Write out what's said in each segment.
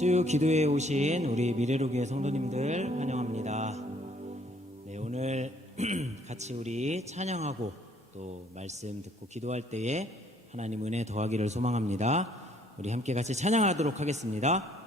수요 기도에 오신 우리 미래로교회 성도님들 환영합니다. 네, 오늘 같이 우리 찬양하고 또 말씀 듣고 기도할 때에 하나님 은혜 더하기를 소망합니다. 우리 함께 같이 찬양하도록 하겠습니다.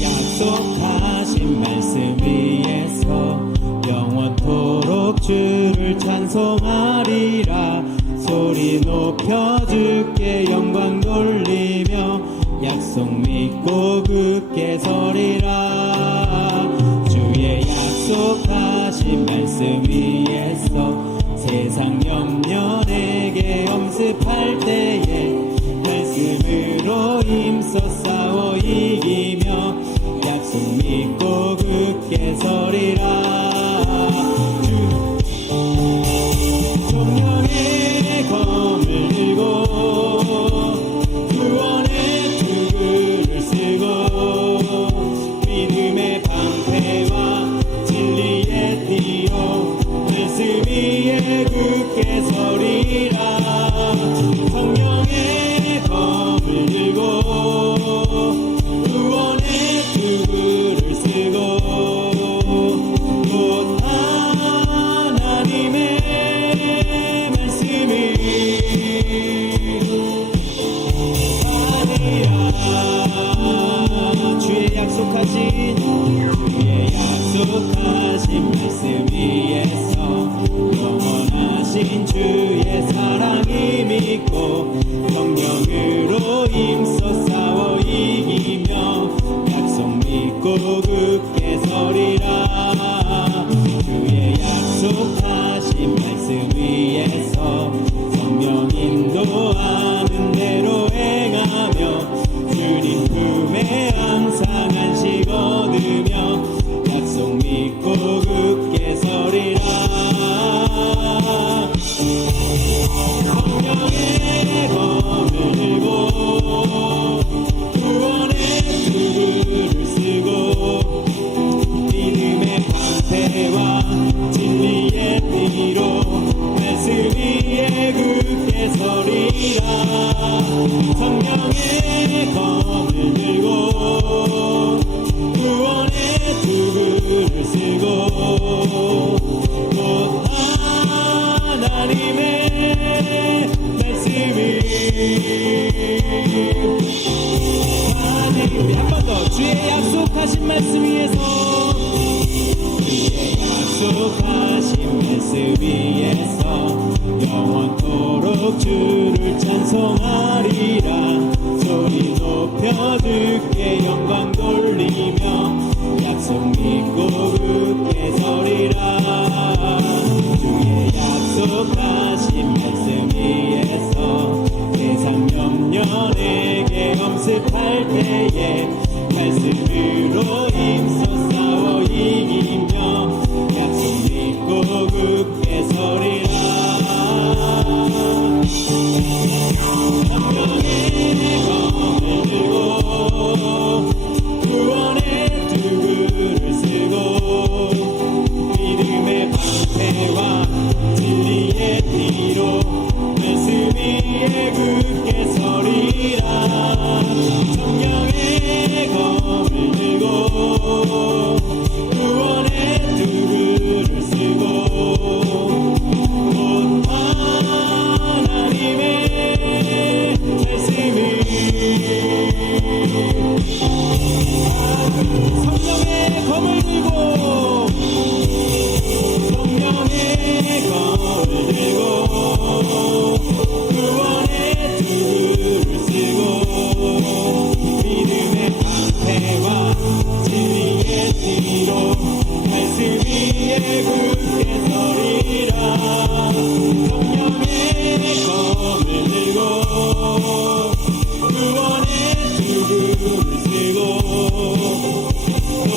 약속하신 말씀 위에서 영원토록 주를 찬송하리라. 소리 높여 주께 영광 돌리며 약속 믿고 굳게 서리라. 주의 약속하신 말씀 위에서 세상 염려 내게 엄습할 때에 말씀으로 힘써 싸워 이기며 약속 믿고 굳게 서리라. 성령의 검을 들고 구원의 투구를 쓰고 믿음의 방패와 진리의 띠로 말씀 위에 굳게 서리라. 성령의 검을 들고 구원의 투구를 쓰고 곧 하나님의 말씀이 아니라. 주의 약속하신 말씀 위에서 영원하신 주의 사랑이 믿고 성령으로 힘써 싸워 이기며 약속 믿고 굳게 서리라. 주의 약속하신 말씀 위에서 성령 인도하는 대로 행하며 주님 품에 항상 안식 얻으며 약속 믿고 굳게 서리라. 성령의 검을 들고 구원의 투구를 쓰고 믿음의 방패와 진리의 띠로 말씀 위에 굳게 서리라. 성령의 검을 들고 구원의 투구를 쓰고 곧 하나님의 말씀이 우리 한 번 더 주의 약속하신 말씀 위에서 주의 약속하신 말씀 위에서 영원토록 주를 찬송하리라. 소리 높여 주께 영광 돌리며 약속 믿고 굳게 서리라. 주의 약속하신 말씀 위에서 세상 염려 내게 엄습할 때에 말씀으로 힘써 싸워 이기며 약속 믿고 굳게 서리라. 성령의 검을 들고 구원의 투구를 쓰고 믿음의 방패와 진리의 띠로 말씀 위에 굳게 서리라. 성령의 검을 들고 구원의 투구를 쓰고 곧 하나님의 말씀이 성령의 검을 들고 성령의 검을 들고 구원의 투구를 쓰고 믿음의 방패와 진리의 띠로 말씀 위에 굳게 서리라. 성령의 검을 들고 구원의 투구를 쓰고 또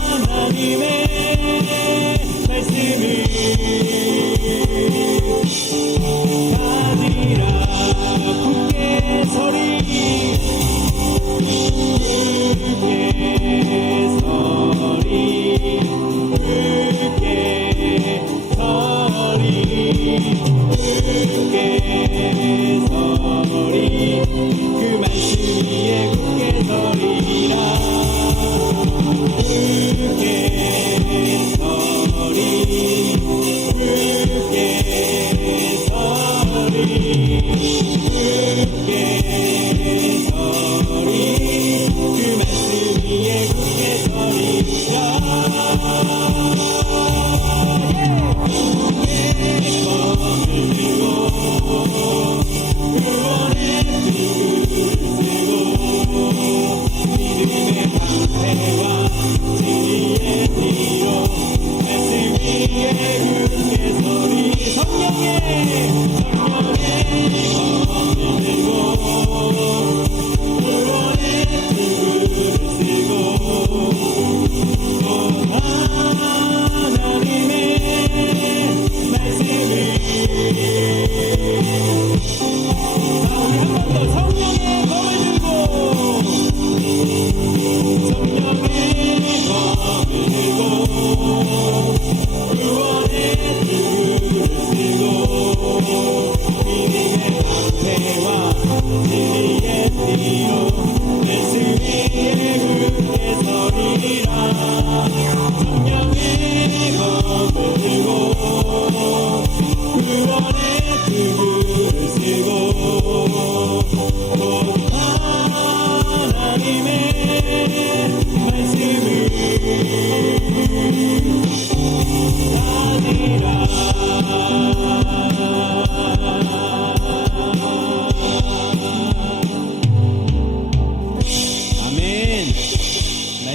하나님의 말씀을 가지라. 위에 굳게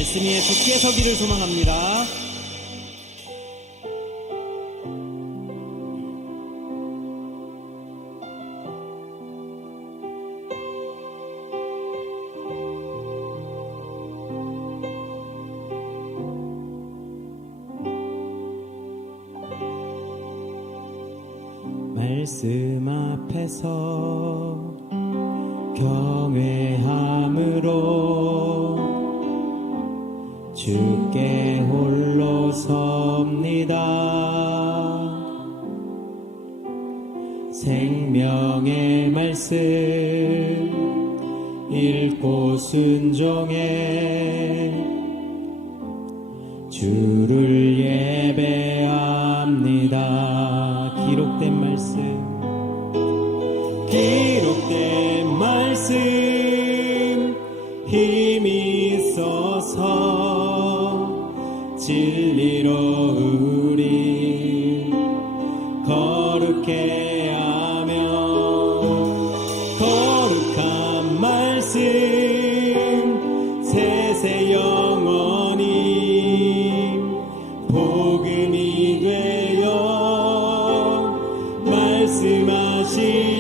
말씀 위에 굳게 서기를 소망합니다. 말씀 앞에서 경외함으로 주께 홀로 섭니다. 생명의 말씀 읽고 순종해 주를 예배합니다. 기록된 말씀 힘이 있어서 진리로 우리 거룩해 하며 거룩한 말씀 세세 영원히 복음이 되어 말씀하시네.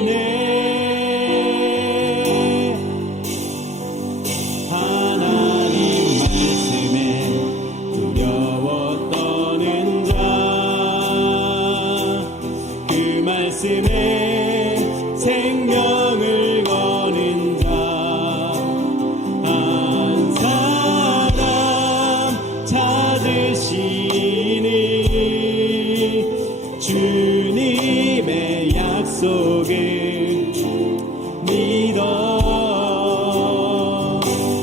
말씀에 생명을 거는 자 한 사람 찾으시니 주님의 약속을 믿어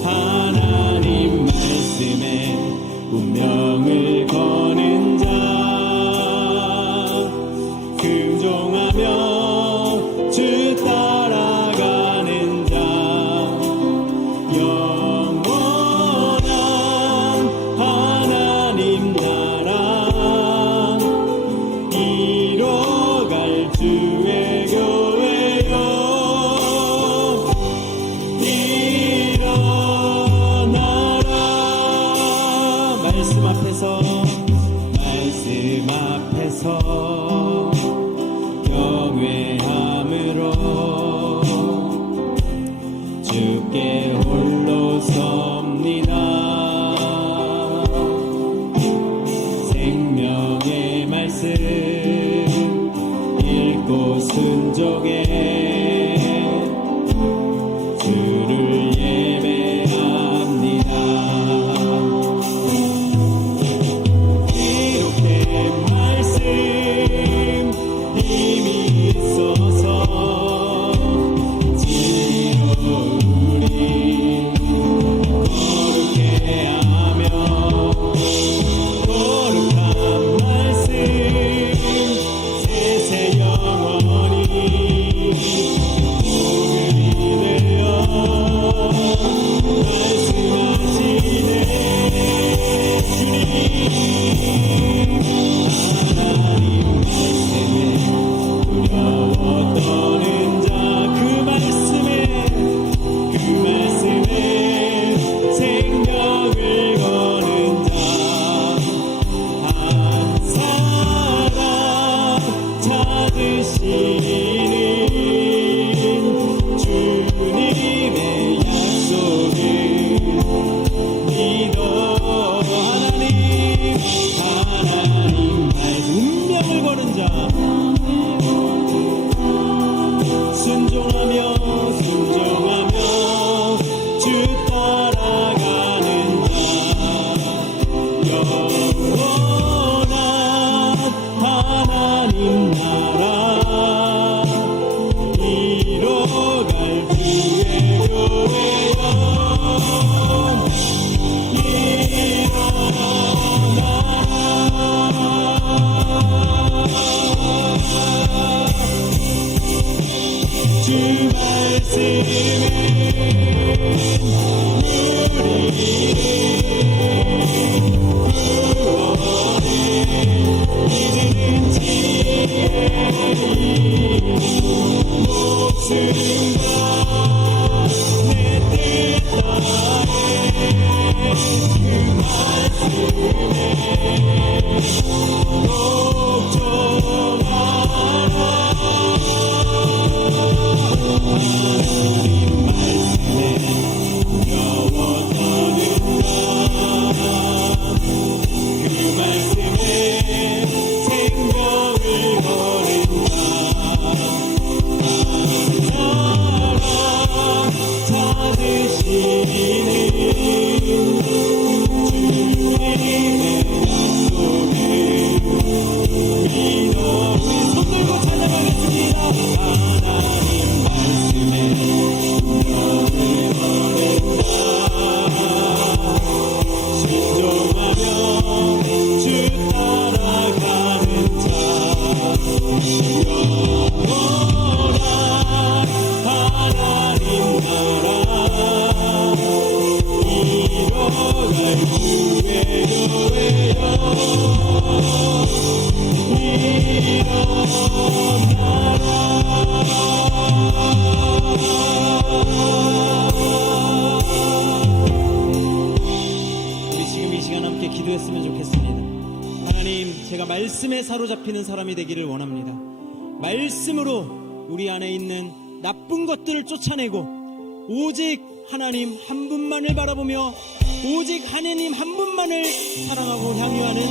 하나님 말씀에 운명을 거는 자 긍정하며 주 따라가는 자 영원한 하나님 나라 이뤄갈 주의 교회여 일어나라. 말씀 앞에서 기도했으면 좋겠습니다. 하나님, 제가 말씀에 사로잡히는 사람이 되기를 원합니다. 말씀으로 우리 안에 있는 나쁜 것들을 쫓아내고 오직 하나님 한 분만을 바라보며 오직 하나님 한 분만을 사랑하고 향유하는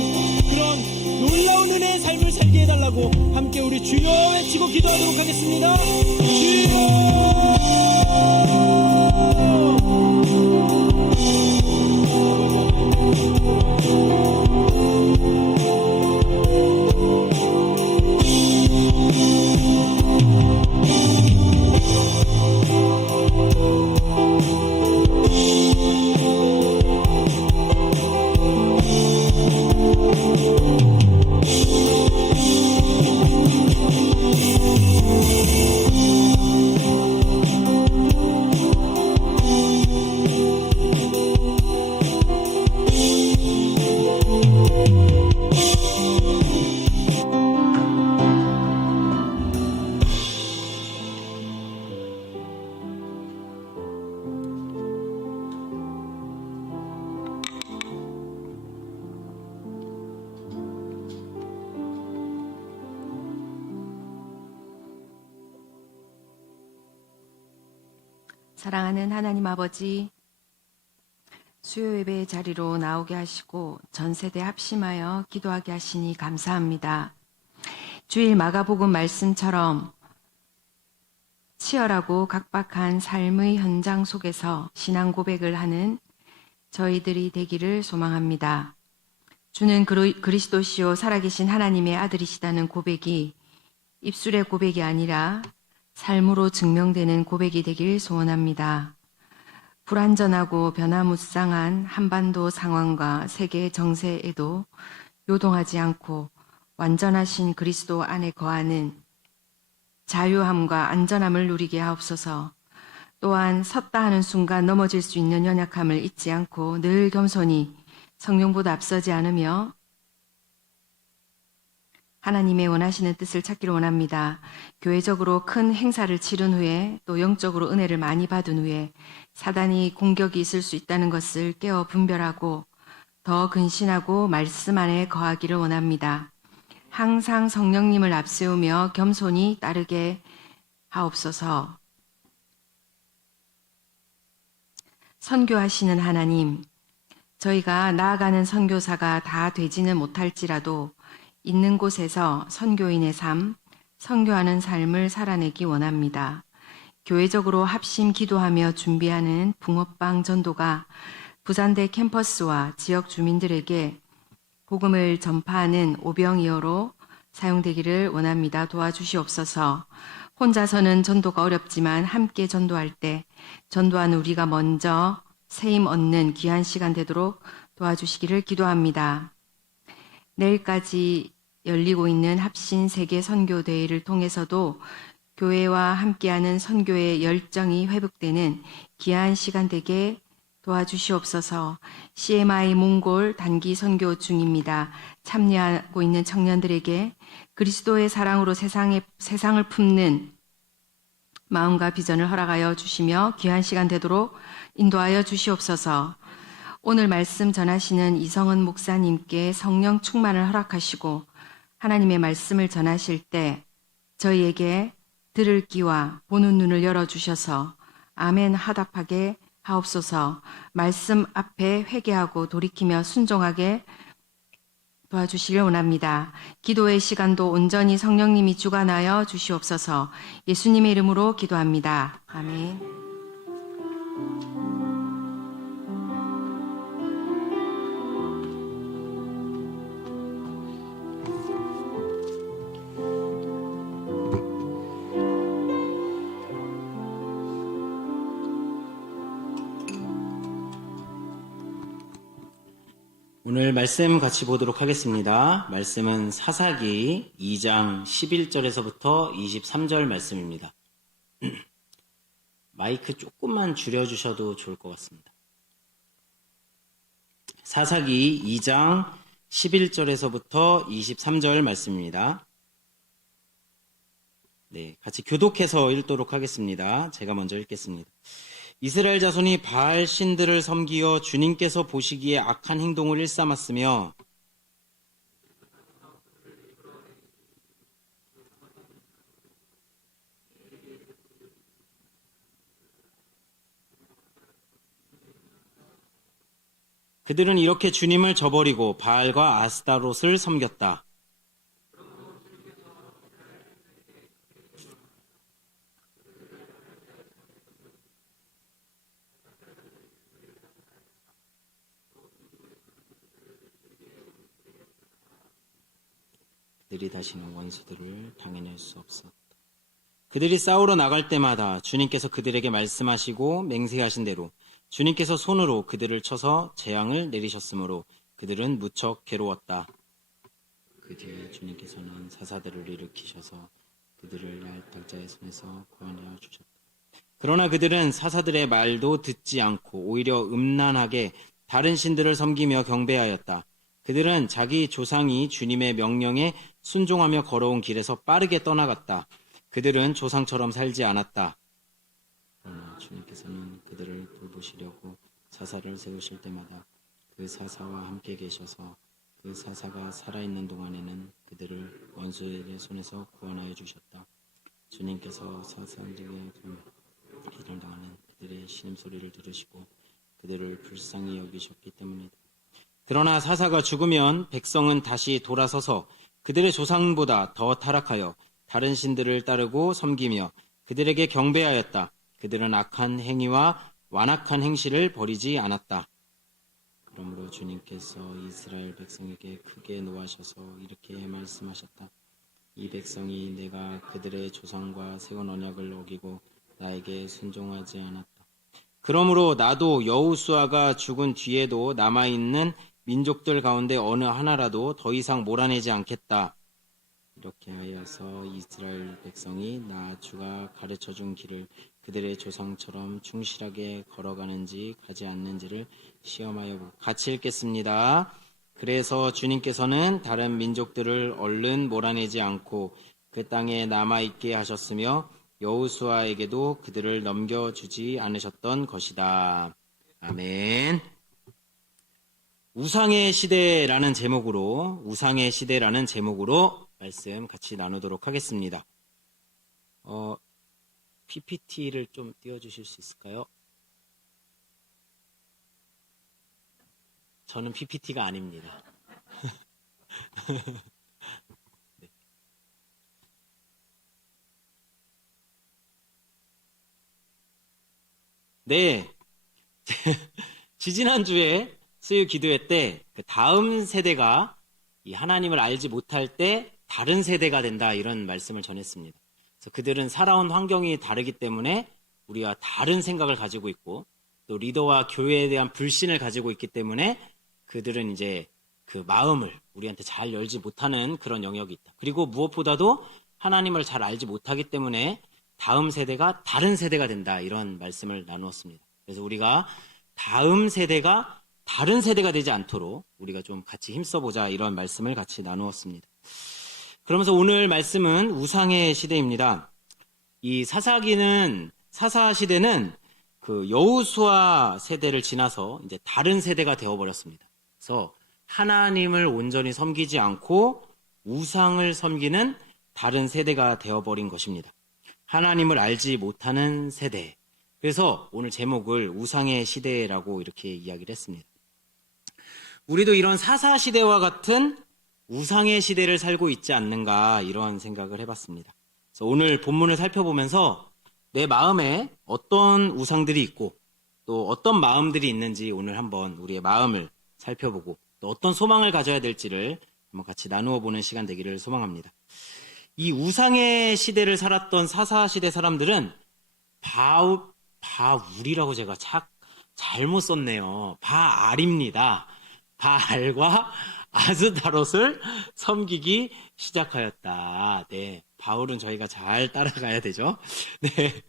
그런 놀라운 은혜의 삶을 살게 해달라고 함께 우리 주여 외치고 기도하도록 하겠습니다. 주여! 사랑하는 하나님 아버지, 수요 예배의 자리로 나오게 하시고 전 세대 합심하여 기도하게 하시니 감사합니다. 주일 마가복음 말씀처럼 치열하고 각박한 삶의 현장 속에서 신앙 고백을 하는 저희들이 되기를 소망합니다. 주는 그리스도시요 살아계신 하나님의 아들이시다는 고백이 입술의 고백이 아니라 삶으로 증명되는 고백이 되길 소원합니다. 불완전하고 변화무쌍한 한반도 상황과 세계 정세에도 요동하지 않고 완전하신 그리스도 안에 거하는 자유함과 안전함을 누리게 하옵소서. 또한 섰다 하는 순간 넘어질 수 있는 연약함을 잊지 않고 늘 겸손히 성령보다 앞서지 않으며 하나님의 원하시는 뜻을 찾기를 원합니다. 교회적으로 큰 행사를 치른 후에 또 영적으로 은혜를 많이 받은 후에 사단이 공격이 있을 수 있다는 것을 깨어 분별하고 더 근신하고 말씀 안에 거하기를 원합니다. 항상 성령님을 앞세우며 겸손히 따르게 하옵소서. 선교하시는 하나님, 저희가 나아가는 선교사가 다 되지는 못할지라도 있는 곳에서 선교인의 삶, 선교하는 삶을 살아내기 원합니다. 교회적으로 합심 기도하며 준비하는 붕어빵 전도가 부산대 캠퍼스와 지역 주민들에게 복음을 전파하는 오병이어로 사용되기를 원합니다. 도와주시옵소서. 혼자서는 전도가 어렵지만 함께 전도할 때 전도하는 우리가 먼저 세임 얻는 귀한 시간 되도록 도와주시기를 기도합니다. 내일까지 열리고 있는 합신 세계 선교대회를 통해서도 교회와 함께하는 선교의 열정이 회복되는 귀한 시간 되게 도와주시옵소서. CMI 몽골 단기 선교 중입니다. 참여하고 있는 청년들에게 그리스도의 사랑으로 세상을 품는 마음과 비전을 허락하여 주시며 귀한 시간 되도록 인도하여 주시옵소서. 오늘 말씀 전하시는 이성은 목사님께 성령 충만을 허락하시고 하나님의 말씀을 전하실 때 저희에게 들을 귀와 보는 눈을 열어주셔서 아멘 하답하게 하옵소서. 말씀 앞에 회개하고 돌이키며 순종하게 도와주시길 원합니다. 기도의 시간도 온전히 성령님이 주관하여 주시옵소서. 예수님의 이름으로 기도합니다. 아멘. 오늘 말씀 같이 보도록 하겠습니다. 말씀은 사사기 2장 11절에서부터 23절 말씀입니다. 마이크 조금만 줄여주셔도 좋을 것 같습니다. 사사기 2장 11절에서부터 23절 말씀입니다. 네, 같이 교독해서 읽도록 하겠습니다. 제가 먼저 읽겠습니다. 이스라엘 자손이 바알 신들을 섬기어 주님께서 보시기에 악한 행동을 일삼았으며 그들은 이렇게 주님을 저버리고 바알과 아스타롯을 섬겼다. 그들이 다시는 원수들을 당해낼 수 없었다. 그들이 싸우러 나갈 때마다 주님께서 그들에게 말씀하시고 맹세하신 대로 주님께서 손으로 그들을 쳐서 재앙을 내리셨으므로 그들은 무척 괴로웠다. 그 뒤에 주님께서는 사사들을 일으키셔서 그들을 야알탁자의 손에서 구원하여 주셨다. 그러나 그들은 사사들의 말도 듣지 않고 오히려 음란하게 다른 신들을 섬기며 경배하였다. 그들은 자기 조상이 주님의 명령에 순종하며 걸어온 길에서 빠르게 떠나갔다. 그들은 조상처럼 살지 않았다. 그러나 주님께서는 그들을 돌보시려고 사사를 세우실 때마다 그 사사와 함께 계셔서 그 사사가 살아있는 동안에는 그들을 원수의 손에서 구원하여 주셨다. 주님께서 사사들에게 이런 동안은 그들의 신음소리를 들으시고 그들을 불쌍히 여기셨기 때문이다. 그러나 사사가 죽으면 백성은 다시 돌아서서 그들의 조상보다 더 타락하여 다른 신들을 따르고 섬기며 그들에게 경배하였다. 그들은 악한 행위와 완악한 행실을 버리지 않았다. 그러므로 주님께서 이스라엘 백성에게 크게 노하셔서 이렇게 말씀하셨다. 이 백성이 내가 그들의 조상과 세운 언약을 어기고 나에게 순종하지 않았다. 그러므로 나도 여호수아가 죽은 뒤에도 남아있는 민족들 가운데 어느 하나라도 더 이상 몰아내지 않겠다. 이렇게 하여서 이스라엘 백성이 나 주가 가르쳐준 길을 그들의 조상처럼 충실하게 걸어가는지 가지 않는지를 시험하여 보고 같이 읽겠습니다. 그래서 주님께서는 다른 민족들을 얼른 몰아내지 않고 그 땅에 남아있게 하셨으며 여호수아에게도 그들을 넘겨주지 않으셨던 것이다. 아멘. 우상의 시대라는 제목으로 말씀 같이 나누도록 하겠습니다. PPT를 좀 띄워주실 수 있을까요? 저는 PPT가 아닙니다. 네. 지지난주에 수요 기도회 때 그 다음 세대가 이 하나님을 알지 못할 때 다른 세대가 된다 이런 말씀을 전했습니다. 그래서 그들은 살아온 환경이 다르기 때문에 우리와 다른 생각을 가지고 있고 또 리더와 교회에 대한 불신을 가지고 있기 때문에 그들은 이제 그 마음을 우리한테 잘 열지 못하는 그런 영역이 있다. 그리고 무엇보다도 하나님을 잘 알지 못하기 때문에 다음 세대가 다른 세대가 된다 이런 말씀을 나누었습니다. 그래서 우리가 다음 세대가 다른 세대가 되지 않도록 우리가 좀 같이 힘써보자 이런 말씀을 같이 나누었습니다. 그러면서 오늘 말씀은 우상의 시대입니다. 이 사사 시대는 그 여호수아 세대를 지나서 이제 다른 세대가 되어버렸습니다. 그래서 하나님을 온전히 섬기지 않고 우상을 섬기는 다른 세대가 되어버린 것입니다. 하나님을 알지 못하는 세대. 그래서 오늘 제목을 우상의 시대라고 이렇게 이야기를 했습니다. 우리도 이런 사사시대와 같은 우상의 시대를 살고 있지 않는가 이런 생각을 해봤습니다. 그래서 오늘 본문을 살펴보면서 내 마음에 어떤 우상들이 있고 또 어떤 마음들이 있는지 오늘 한번 우리의 마음을 살펴보고 또 어떤 소망을 가져야 될지를 한번 같이 나누어 보는 시간 되기를 소망합니다. 이 우상의 시대를 살았던 사사시대 사람들은 바울이라고 제가 잘못 썼네요. 바알입니다. 바알과 아스타롯을 섬기기 시작하였다. 네, 바울은 저희가 잘 따라가야 되죠. 네,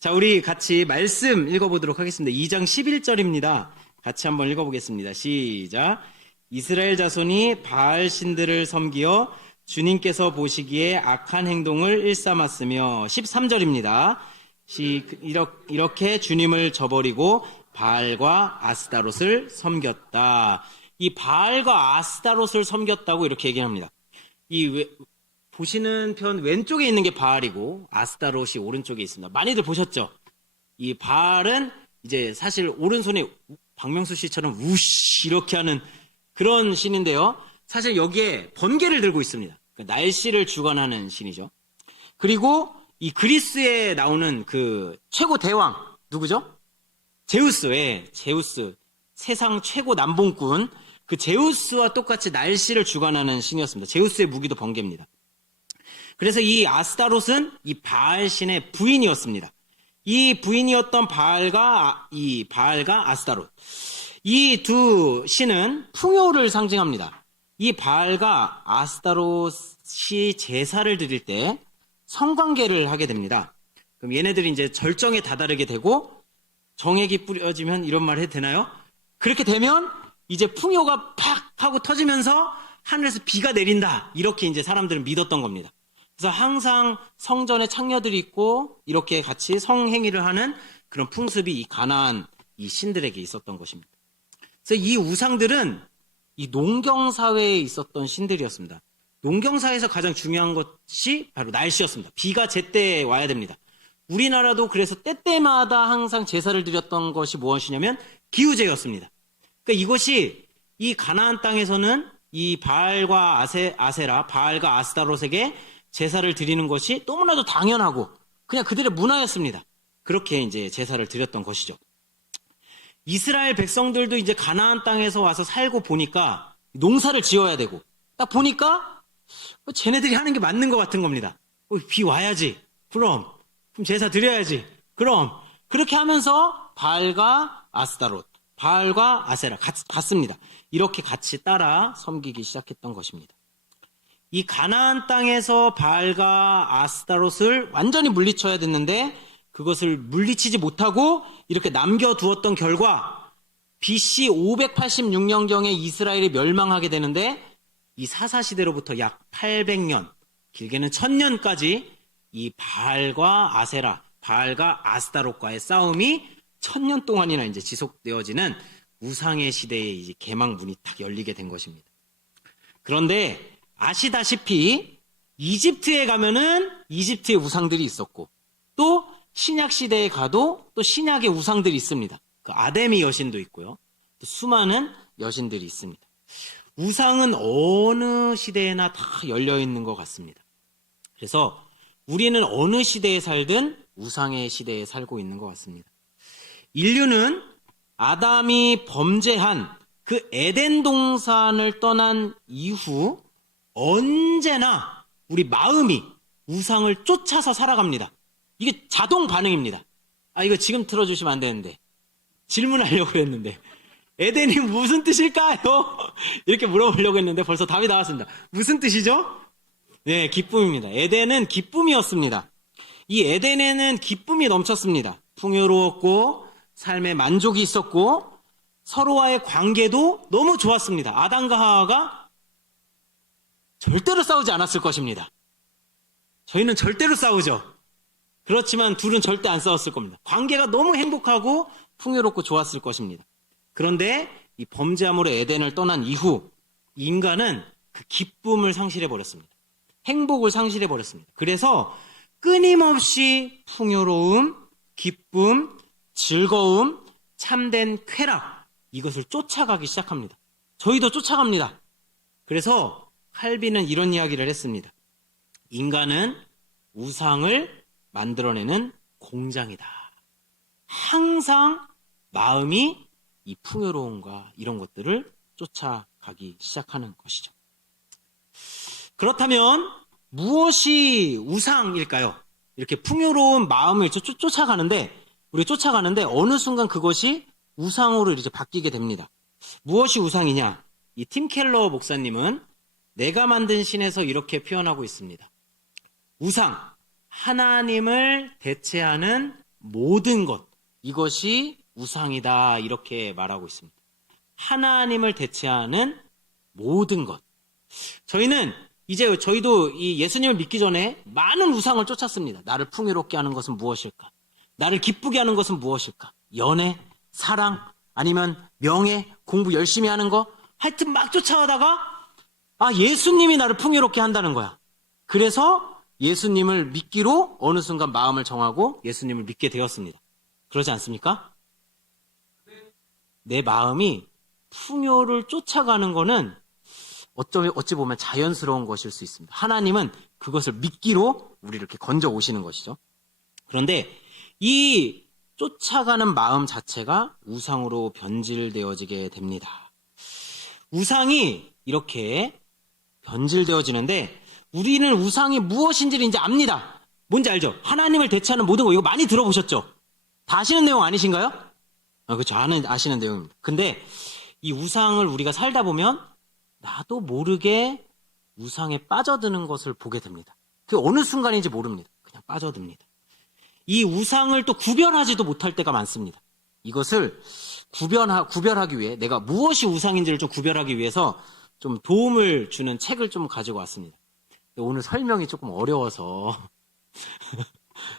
자, 우리 같이 말씀 읽어보도록 하겠습니다. 2장 11절입니다. 같이 한번 읽어보겠습니다. 시작. 이스라엘 자손이 바알 신들을 섬기어 주님께서 보시기에 악한 행동을 일삼았으며 13절입니다. 이렇게 주님을 저버리고 바알과 아스타롯을 섬겼다. 이 바알과 아스타롯을 섬겼다고 이렇게 얘기합니다. 보시는 편 왼쪽에 있는 게 바알이고 아스타롯이 오른쪽에 있습니다. 많이들 보셨죠? 이 바알은 이제 사실 오른손에 박명수 씨처럼 우쉬 이렇게 하는 그런 신인데요. 사실 여기에 번개를 들고 있습니다. 그러니까 날씨를 주관하는 신이죠. 그리고 이 그리스에 나오는 그 최고 대왕 누구죠? 제우스. 예, 제우스. 세상 최고 남봉꾼 그 제우스와 똑같이 날씨를 주관하는 신이었습니다. 제우스의 무기도 번개입니다. 그래서 이 아스타롯은 이 바알 신의 부인이었습니다. 이 부인이었던 바알과 아스타롯. 이 두 신은 풍요를 상징합니다. 이 바알과 아스타롯이 제사를 드릴 때 성관계를 하게 됩니다. 그럼 얘네들이 이제 절정에 다다르게 되고 정액이 뿌려지면 이런 말 해도 되나요? 그렇게 되면 이제 풍요가 팍 하고 터지면서 하늘에서 비가 내린다. 이렇게 이제 사람들은 믿었던 겁니다. 그래서 항상 성전에 창녀들이 있고 이렇게 같이 성행위를 하는 그런 풍습이 이 가나안 이 신들에게 있었던 것입니다. 그래서 이 우상들은 이 농경사회에 있었던 신들이었습니다. 농경사회에서 가장 중요한 것이 바로 날씨였습니다. 비가 제때 와야 됩니다. 우리나라도 그래서 때때마다 항상 제사를 드렸던 것이 무엇이냐면 기후제였습니다. 그러니까 이것이 이 가나안 땅에서는 이 바알과 아세라, 바알과 아스타롯에게 제사를 드리는 것이 너무나도 당연하고 그냥 그들의 문화였습니다. 그렇게 이제 제사를 드렸던 것이죠. 이스라엘 백성들도 이제 가나안 땅에서 와서 살고 보니까 농사를 지어야 되고 딱 보니까 쟤네들이 하는 게 맞는 것 같은 겁니다. 비 와야지. 그럼 제사 드려야지. 그럼 그렇게 하면서 바알과 아스타롯, 바알과 아세라 같습니다. 이렇게 같이 따라 섬기기 시작했던 것입니다. 이 가나안 땅에서 바알과 아스타롯을 완전히 물리쳐야 됐는데 그것을 물리치지 못하고 이렇게 남겨두었던 결과 BC 586년경에 이스라엘이 멸망하게 되는데 이 사사시대로부터 약 800년, 길게는 1000년까지 이 바알과 아세라, 바알과 아스타롯과의 싸움이 1000년 동안이나 이제 지속되어지는 우상의 시대의 이제 개막문이 딱 열리게 된 것입니다. 그런데 아시다시피 이집트에 가면은 이집트의 우상들이 있었고 또 신약 시대에 가도 또 신약의 우상들이 있습니다. 그 아데미 여신도 있고요. 또 수많은 여신들이 있습니다. 우상은 어느 시대에나 다 열려 있는 것 같습니다. 그래서 우리는 어느 시대에 살든 우상의 시대에 살고 있는 것 같습니다. 인류는 아담이 범죄한 그 에덴 동산을 떠난 이후 언제나 우리 마음이 우상을 쫓아서 살아갑니다. 이게 자동 반응입니다. 이거 지금 틀어주시면 안 되는데 질문하려고 했는데 에덴이 무슨 뜻일까요? 이렇게 물어보려고 했는데 벌써 답이 나왔습니다. 무슨 뜻이죠? 네, 기쁨입니다. 에덴은 기쁨이었습니다. 이 에덴에는 기쁨이 넘쳤습니다. 풍요로웠고 삶에 만족이 있었고 서로와의 관계도 너무 좋았습니다. 아담과 하와가 절대로 싸우지 않았을 것입니다. 저희는 절대로 싸우죠. 그렇지만 둘은 절대 안 싸웠을 겁니다. 관계가 너무 행복하고 풍요롭고 좋았을 것입니다. 그런데 이 범죄함으로 에덴을 떠난 이후 인간은 그 기쁨을 상실해버렸습니다. 행복을 상실해버렸습니다. 그래서 끊임없이 풍요로움, 기쁨, 즐거움, 참된 쾌락, 이것을 쫓아가기 시작합니다. 저희도 쫓아갑니다. 그래서 칼빈은 이런 이야기를 했습니다. 인간은 우상을 만들어내는 공장이다. 항상 마음이 이 풍요로움과 이런 것들을 쫓아가기 시작하는 것이죠. 그렇다면 무엇이 우상일까요? 이렇게 풍요로운 마음을 우리 쫓아가는데 어느 순간 그것이 우상으로 이제 바뀌게 됩니다. 무엇이 우상이냐? 이 팀 켈러 목사님은 내가 만든 신에서 이렇게 표현하고 있습니다. 우상, 하나님을 대체하는 모든 것, 이것이 우상이다, 이렇게 말하고 있습니다. 하나님을 대체하는 모든 것. 저희도 이 예수님을 믿기 전에 많은 우상을 쫓았습니다. 나를 풍요롭게 하는 것은 무엇일까? 나를 기쁘게 하는 것은 무엇일까? 연애, 사랑, 아니면 명예, 공부 열심히 하는 거? 하여튼 막 쫓아가다가 예수님이 나를 풍요롭게 한다는 거야. 그래서 예수님을 믿기로 어느 순간 마음을 정하고 예수님을 믿게 되었습니다. 그러지 않습니까? 내 마음이 풍요를 쫓아가는 거는 어찌 보면 자연스러운 것일 수 있습니다. 하나님은 그것을 믿기로 우리를 이렇게 건져 오시는 것이죠. 그런데 이 쫓아가는 마음 자체가 우상으로 변질되어지게 됩니다. 우상이 이렇게 변질되어지는데 우리는 우상이 무엇인지를 이제 압니다. 뭔지 알죠? 하나님을 대체하는 모든 거, 이거 많이 들어보셨죠? 다 아시는 내용 아니신가요? 그렇죠. 아시는 내용입니다. 근데 이 우상을 우리가 살다 보면 나도 모르게 우상에 빠져드는 것을 보게 됩니다. 그게 어느 순간인지 모릅니다. 그냥 빠져듭니다. 이 우상을 또 구별하지도 못할 때가 많습니다. 이것을 구별하기 위해, 내가 무엇이 우상인지를 좀 구별하기 위해서 좀 도움을 주는 책을 좀 가지고 왔습니다. 오늘 설명이 조금 어려워서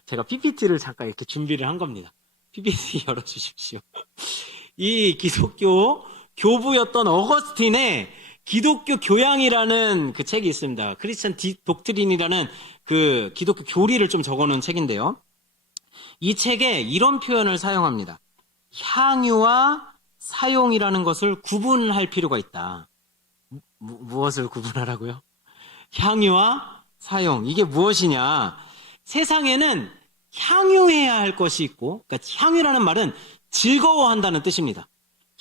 제가 PPT를 잠깐 이렇게 준비를 한 겁니다. PPT 열어주십시오. 이 기독교 교부였던 어거스틴의 기독교 교양이라는 그 책이 있습니다. 크리스천 독트린이라는 그 기독교 교리를 좀 적어놓은 책인데요. 이 책에 이런 표현을 사용합니다. 향유와 사용이라는 것을 구분할 필요가 있다. 무엇을 구분하라고요? 향유와 사용. 이게 무엇이냐? 세상에는 향유해야 할 것이 있고, 그러니까 향유라는 말은 즐거워한다는 뜻입니다.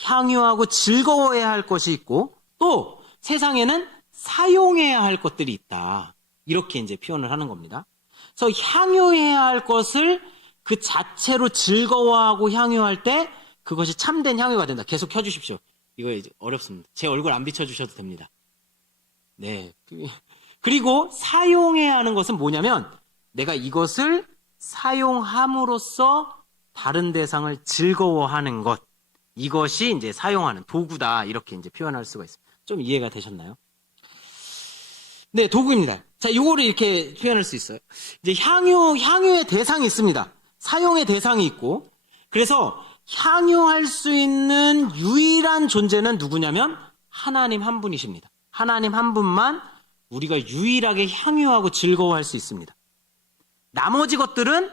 향유하고 즐거워해야 할 것이 있고, 또 세상에는 사용해야 할 것들이 있다. 이렇게 이제 표현을 하는 겁니다. 그래서 향유해야 할 것을 그 자체로 즐거워하고 향유할 때 그것이 참된 향유가 된다. 계속 켜주십시오. 이거 이제 어렵습니다. 제 얼굴 안 비춰주셔도 됩니다. 네. 그리고 사용해야 하는 것은 뭐냐면 내가 이것을 사용함으로써 다른 대상을 즐거워하는 것. 이것이 이제 사용하는 도구다. 이렇게 이제 표현할 수가 있습니다. 좀 이해가 되셨나요? 네, 도구입니다. 자, 이거를 이렇게 표현할 수 있어요. 이제 향유의 대상이 있습니다. 사용의 대상이 있고, 그래서 향유할 수 있는 유일한 존재는 누구냐면 하나님 한 분이십니다. 하나님 한 분만 우리가 유일하게 향유하고 즐거워할 수 있습니다. 나머지 것들은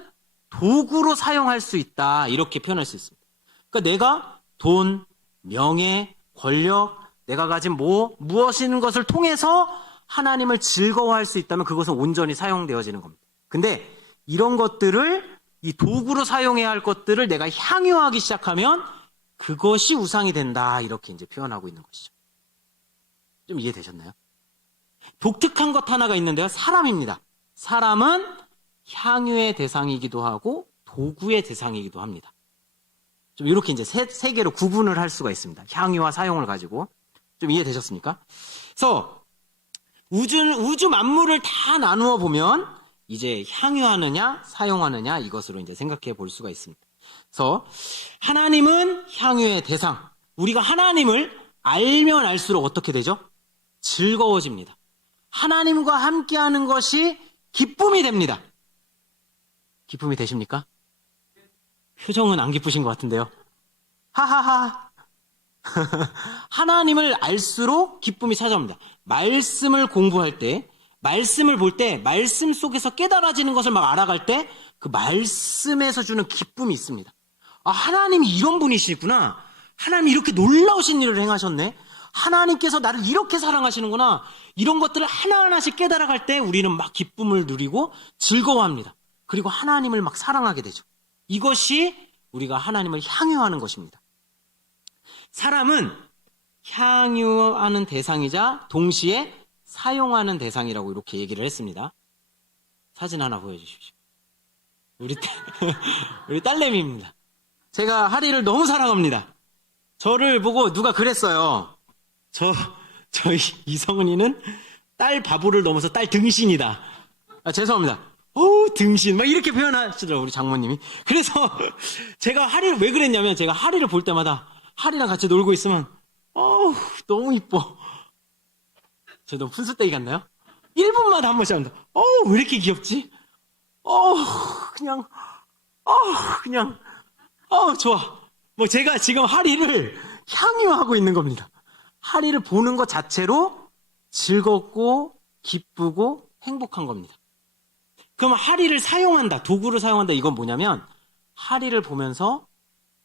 도구로 사용할 수 있다. 이렇게 표현할 수 있습니다. 그러니까 내가 돈, 명예, 권력, 내가 가진 무엇인 것을 통해서 하나님을 즐거워할 수 있다면 그것은 온전히 사용되어지는 겁니다. 근데 이런 것들을 이 도구로 사용해야 할 것들을 내가 향유하기 시작하면 그것이 우상이 된다. 이렇게 이제 표현하고 있는 것이죠. 좀 이해되셨나요? 독특한 것 하나가 있는데요. 사람입니다. 사람은 향유의 대상이기도 하고 도구의 대상이기도 합니다. 좀 이렇게 이제 세 개로 구분을 할 수가 있습니다. 향유와 사용을 가지고. 좀 이해되셨습니까? 그래서 우주 만물을 다 나누어 보면 이제 향유하느냐 사용하느냐 이것으로 이제 생각해 볼 수가 있습니다. 그래서 하나님은 향유의 대상. 우리가 하나님을 알면 알수록 어떻게 되죠? 즐거워집니다. 하나님과 함께하는 것이 기쁨이 됩니다. 기쁨이 되십니까? 표정은 안 기쁘신 것 같은데요. 하하하. 하나님을 알수록 기쁨이 찾아옵니다. 말씀을 공부할 때, 말씀을 볼 때, 말씀 속에서 깨달아지는 것을 막 알아갈 때 그 말씀에서 주는 기쁨이 있습니다. 아, 하나님이 이런 분이시구나. 하나님이 이렇게 놀라우신 일을 행하셨네. 하나님께서 나를 이렇게 사랑하시는구나. 이런 것들을 하나하나씩 깨달아갈 때 우리는 막 기쁨을 누리고 즐거워합니다. 그리고 하나님을 막 사랑하게 되죠. 이것이 우리가 하나님을 향유하는 것입니다. 사람은 향유하는 대상이자 동시에 사용하는 대상이라고 이렇게 얘기를 했습니다. 사진 하나 보여주십시오. 우리 딸내미입니다. 제가 하리를 너무 사랑합니다. 저를 보고 누가 그랬어요. 저희 이성은이는 딸 바보를 넘어서 딸 등신이다. 아, 죄송합니다. 등신. 막 이렇게 표현하시더라고요, 우리 장모님이. 그래서 제가 하리를 왜 그랬냐면 제가 하리를 볼 때마다 하리랑 같이 놀고 있으면, 너무 이뻐. 저 너무 푼수떼기 같나요? 1분마다 한 번씩 합니다. 왜 이렇게 귀엽지? 그냥, 좋아. 뭐 제가 지금 하리를 향유하고 있는 겁니다. 하리를 보는 것 자체로 즐겁고 기쁘고 행복한 겁니다. 그럼 하리를 사용한다, 도구를 사용한다, 이건 뭐냐면 하리를 보면서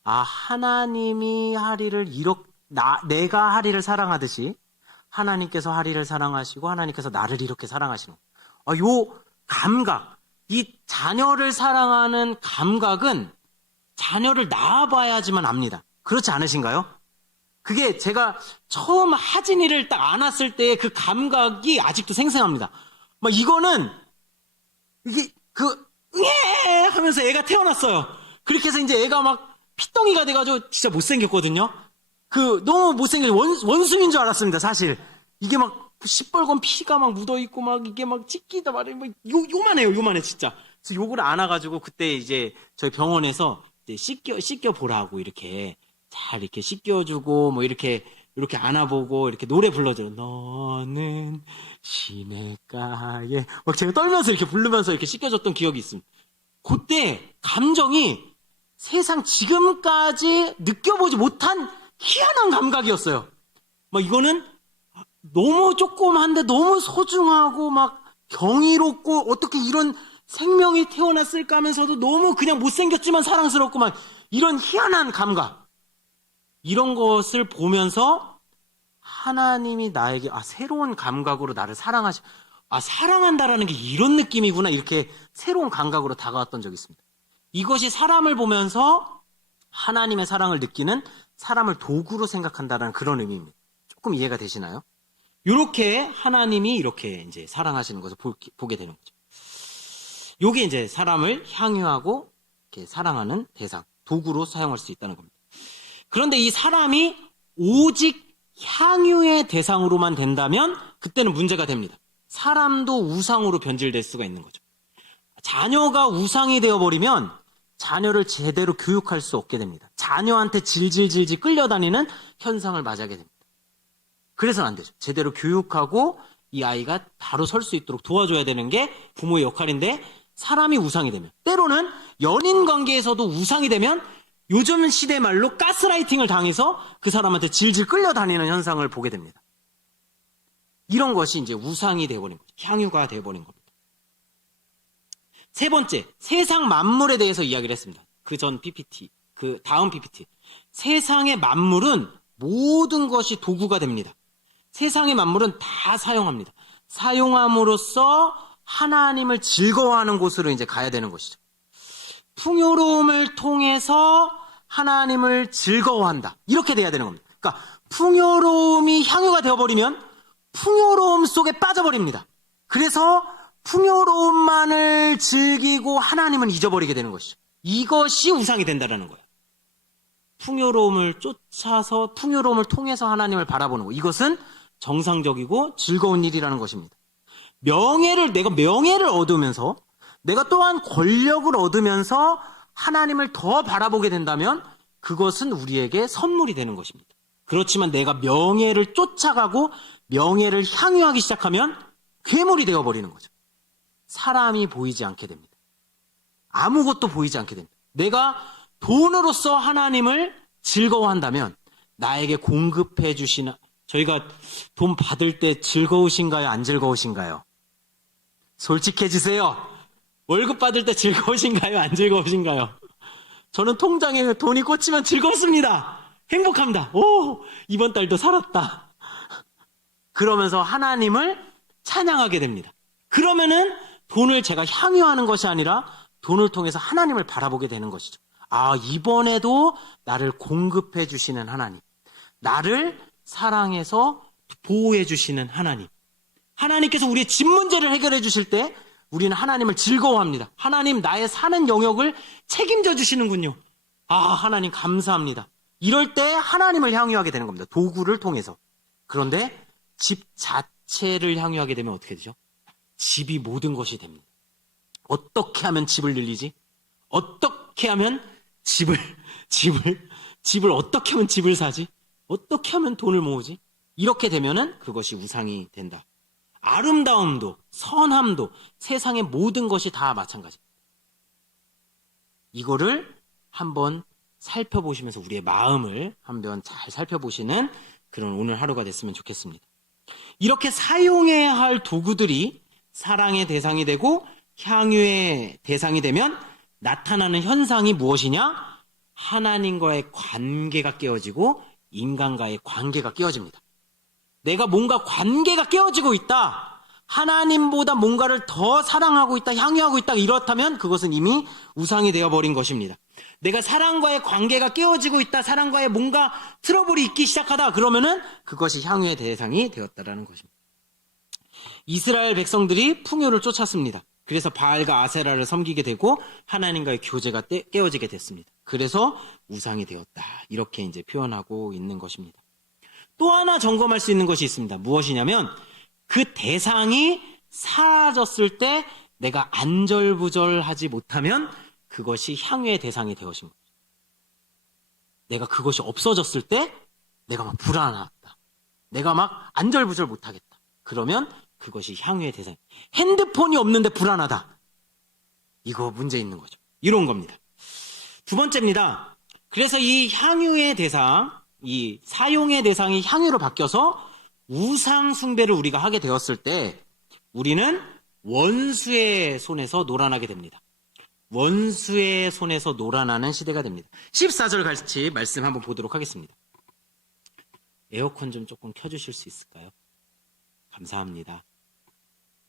하나님이 하리를 내가 하리를 사랑하듯이 하나님께서 하리를 사랑하시고 하나님께서 나를 이렇게 사랑하시는 요 감각, 이 자녀를 사랑하는 감각은 자녀를 낳아봐야지만 압니다. 그렇지 않으신가요? 그게 제가 처음 하진이를 딱 안았을 때의 그 감각이 아직도 생생합니다. 이거는 이게 하면서 애가 태어났어요. 그렇게 해서 이제 애가 막 피덩이가 돼가지고 진짜 못생겼거든요. 너무 못생겨 원숭이인 줄 알았습니다. 사실 이게 막 시뻘건 피가 막 묻어있고 막 이게 막 찢기다 말이야. 요만해 진짜. 그래서 요걸 안아가지고 그때 이제 저희 병원에서 이제 씻겨 보라고 이렇게 잘 이렇게 씻겨주고 뭐 이렇게 안아보고 이렇게 노래 불러줘요. 너는 시냇가에 막 제가 떨면서 이렇게 부르면서 이렇게 씻겨줬던 기억이 있습니다. 그때 감정이 세상 지금까지 느껴보지 못한 희한한 감각이었어요. 이거는 너무 조그만데 너무 소중하고 막 경이롭고 어떻게 이런 생명이 태어났을까 하면서도 너무 그냥 못생겼지만 사랑스럽구만 이런 희한한 감각. 이런 것을 보면서 하나님이 나에게 새로운 감각으로 나를 사랑한다라는 게 이런 느낌이구나 이렇게 새로운 감각으로 다가왔던 적이 있습니다. 이것이 사람을 보면서 하나님의 사랑을 느끼는 사람을 도구로 생각한다는 그런 의미입니다. 조금 이해가 되시나요? 이렇게 하나님이 이렇게 이제 사랑하시는 것을 보게 되는 거죠. 이게 이제 사람을 향유하고 이렇게 사랑하는 대상, 도구로 사용할 수 있다는 겁니다. 그런데 이 사람이 오직 향유의 대상으로만 된다면 그때는 문제가 됩니다. 사람도 우상으로 변질될 수가 있는 거죠. 자녀가 우상이 되어버리면 자녀를 제대로 교육할 수 없게 됩니다. 자녀한테 질질질질 끌려다니는 현상을 맞이하게 됩니다. 그래서는 안 되죠. 제대로 교육하고 이 아이가 바로 설 수 있도록 도와줘야 되는 게 부모의 역할인데 사람이 우상이 되면 때로는 연인 관계에서도 우상이 되면 요즘 시대 말로 가스라이팅을 당해서 그 사람한테 질질 끌려다니는 현상을 보게 됩니다. 이런 것이 이제 우상이 되어버린 거죠. 향유가 되어버린 겁니다. 세 번째, 세상 만물에 대해서 이야기를 했습니다. 그 전 PPT, 그 다음 PPT. 세상의 만물은 모든 것이 도구가 됩니다. 세상의 만물은 다 사용합니다. 사용함으로써 하나님을 즐거워하는 곳으로 이제 가야 되는 것이죠. 풍요로움을 통해서 하나님을 즐거워한다. 이렇게 돼야 되는 겁니다. 그러니까 풍요로움이 향유가 되어버리면 풍요로움 속에 빠져버립니다. 그래서 풍요로움만을 즐기고 하나님은 잊어버리게 되는 것이죠. 이것이 우상이 된다는 거예요. 풍요로움을 쫓아서 풍요로움을 통해서 하나님을 바라보는 것. 이것은 정상적이고 즐거운 일이라는 것입니다. 내가 명예를 얻으면서 내가 또한 권력을 얻으면서 하나님을 더 바라보게 된다면 그것은 우리에게 선물이 되는 것입니다. 그렇지만 내가 명예를 쫓아가고 명예를 향유하기 시작하면 괴물이 되어버리는 거죠. 사람이 보이지 않게 됩니다. 아무것도 보이지 않게 됩니다. 내가 돈으로서 하나님을 즐거워한다면 나에게 공급해 주시는, 저희가 돈 받을 때 즐거우신가요? 안 즐거우신가요? 솔직해지세요. 월급 받을 때 즐거우신가요? 안 즐거우신가요? 저는 통장에 돈이 꽂히면 즐겁습니다. 행복합니다. 오, 이번 달도 살았다. 그러면서 하나님을 찬양하게 됩니다. 그러면은 돈을 제가 향유하는 것이 아니라 돈을 통해서 하나님을 바라보게 되는 것이죠. 아, 이번에도 나를 공급해 주시는 하나님, 나를 사랑해서 보호해 주시는 하나님, 하나님께서 우리의 집 문제를 해결해 주실 때 우리는 하나님을 즐거워합니다. 하나님, 나의 사는 영역을 책임져 주시는군요. 아, 하나님 감사합니다. 이럴 때 하나님을 향유하게 되는 겁니다. 도구를 통해서. 그런데 집 자체를 향유하게 되면 어떻게 되죠? 집이 모든 것이 됩니다. 어떻게 하면 집을 늘리지? 어떻게 하면 집을 어떻게 하면 집을 사지? 어떻게 하면 돈을 모으지? 이렇게 되면은 그것이 우상이 된다. 아름다움도, 선함도, 세상의 모든 것이 다 마찬가지입니다. 이거를 한번 살펴보시면서 우리의 마음을 한번 잘 살펴보시는 그런 오늘 하루가 됐으면 좋겠습니다. 이렇게 사용해야 할 도구들이 사랑의 대상이 되고 향유의 대상이 되면 나타나는 현상이 무엇이냐? 하나님과의 관계가 깨어지고 인간과의 관계가 깨어집니다. 내가 뭔가 관계가 깨어지고 있다, 하나님보다 뭔가를 더 사랑하고 있다, 향유하고 있다, 이렇다면 그것은 이미 우상이 되어버린 것입니다. 내가 사랑과의 관계가 깨어지고 있다, 사랑과의 뭔가 트러블이 있기 시작하다, 그러면은 그것이 향유의 대상이 되었다라는 것입니다. 이스라엘 백성들이 풍요를 쫓았습니다. 그래서 바알과 아세라를 섬기게 되고 하나님과의 교제가 깨어지게 됐습니다. 그래서 우상이 되었다, 이렇게 이제 표현하고 있는 것입니다. 또 하나 점검할 수 있는 것이 있습니다. 무엇이냐면 그 대상이 사라졌을 때 내가 안절부절하지 못하면 그것이 향유의 대상이 되어진 거죠. 내가 그것이 없어졌을 때 내가 막 불안하다, 내가 막 안절부절 못하겠다, 그러면 그것이 향유의 대상. 핸드폰이 없는데 불안하다, 이거 문제 있는 거죠. 이런 겁니다. 두 번째입니다. 그래서 이 향유의 대상, 이 사용의 대상이 향유로 바뀌어서 우상 숭배를 우리가 하게 되었을 때 우리는 원수의 손에서 놀아나게 됩니다. 원수의 손에서 놀아나는 시대가 됩니다. 14절 같이 말씀 한번 보도록 하겠습니다. 에어컨 좀 조금 켜주실 수 있을까요? 감사합니다.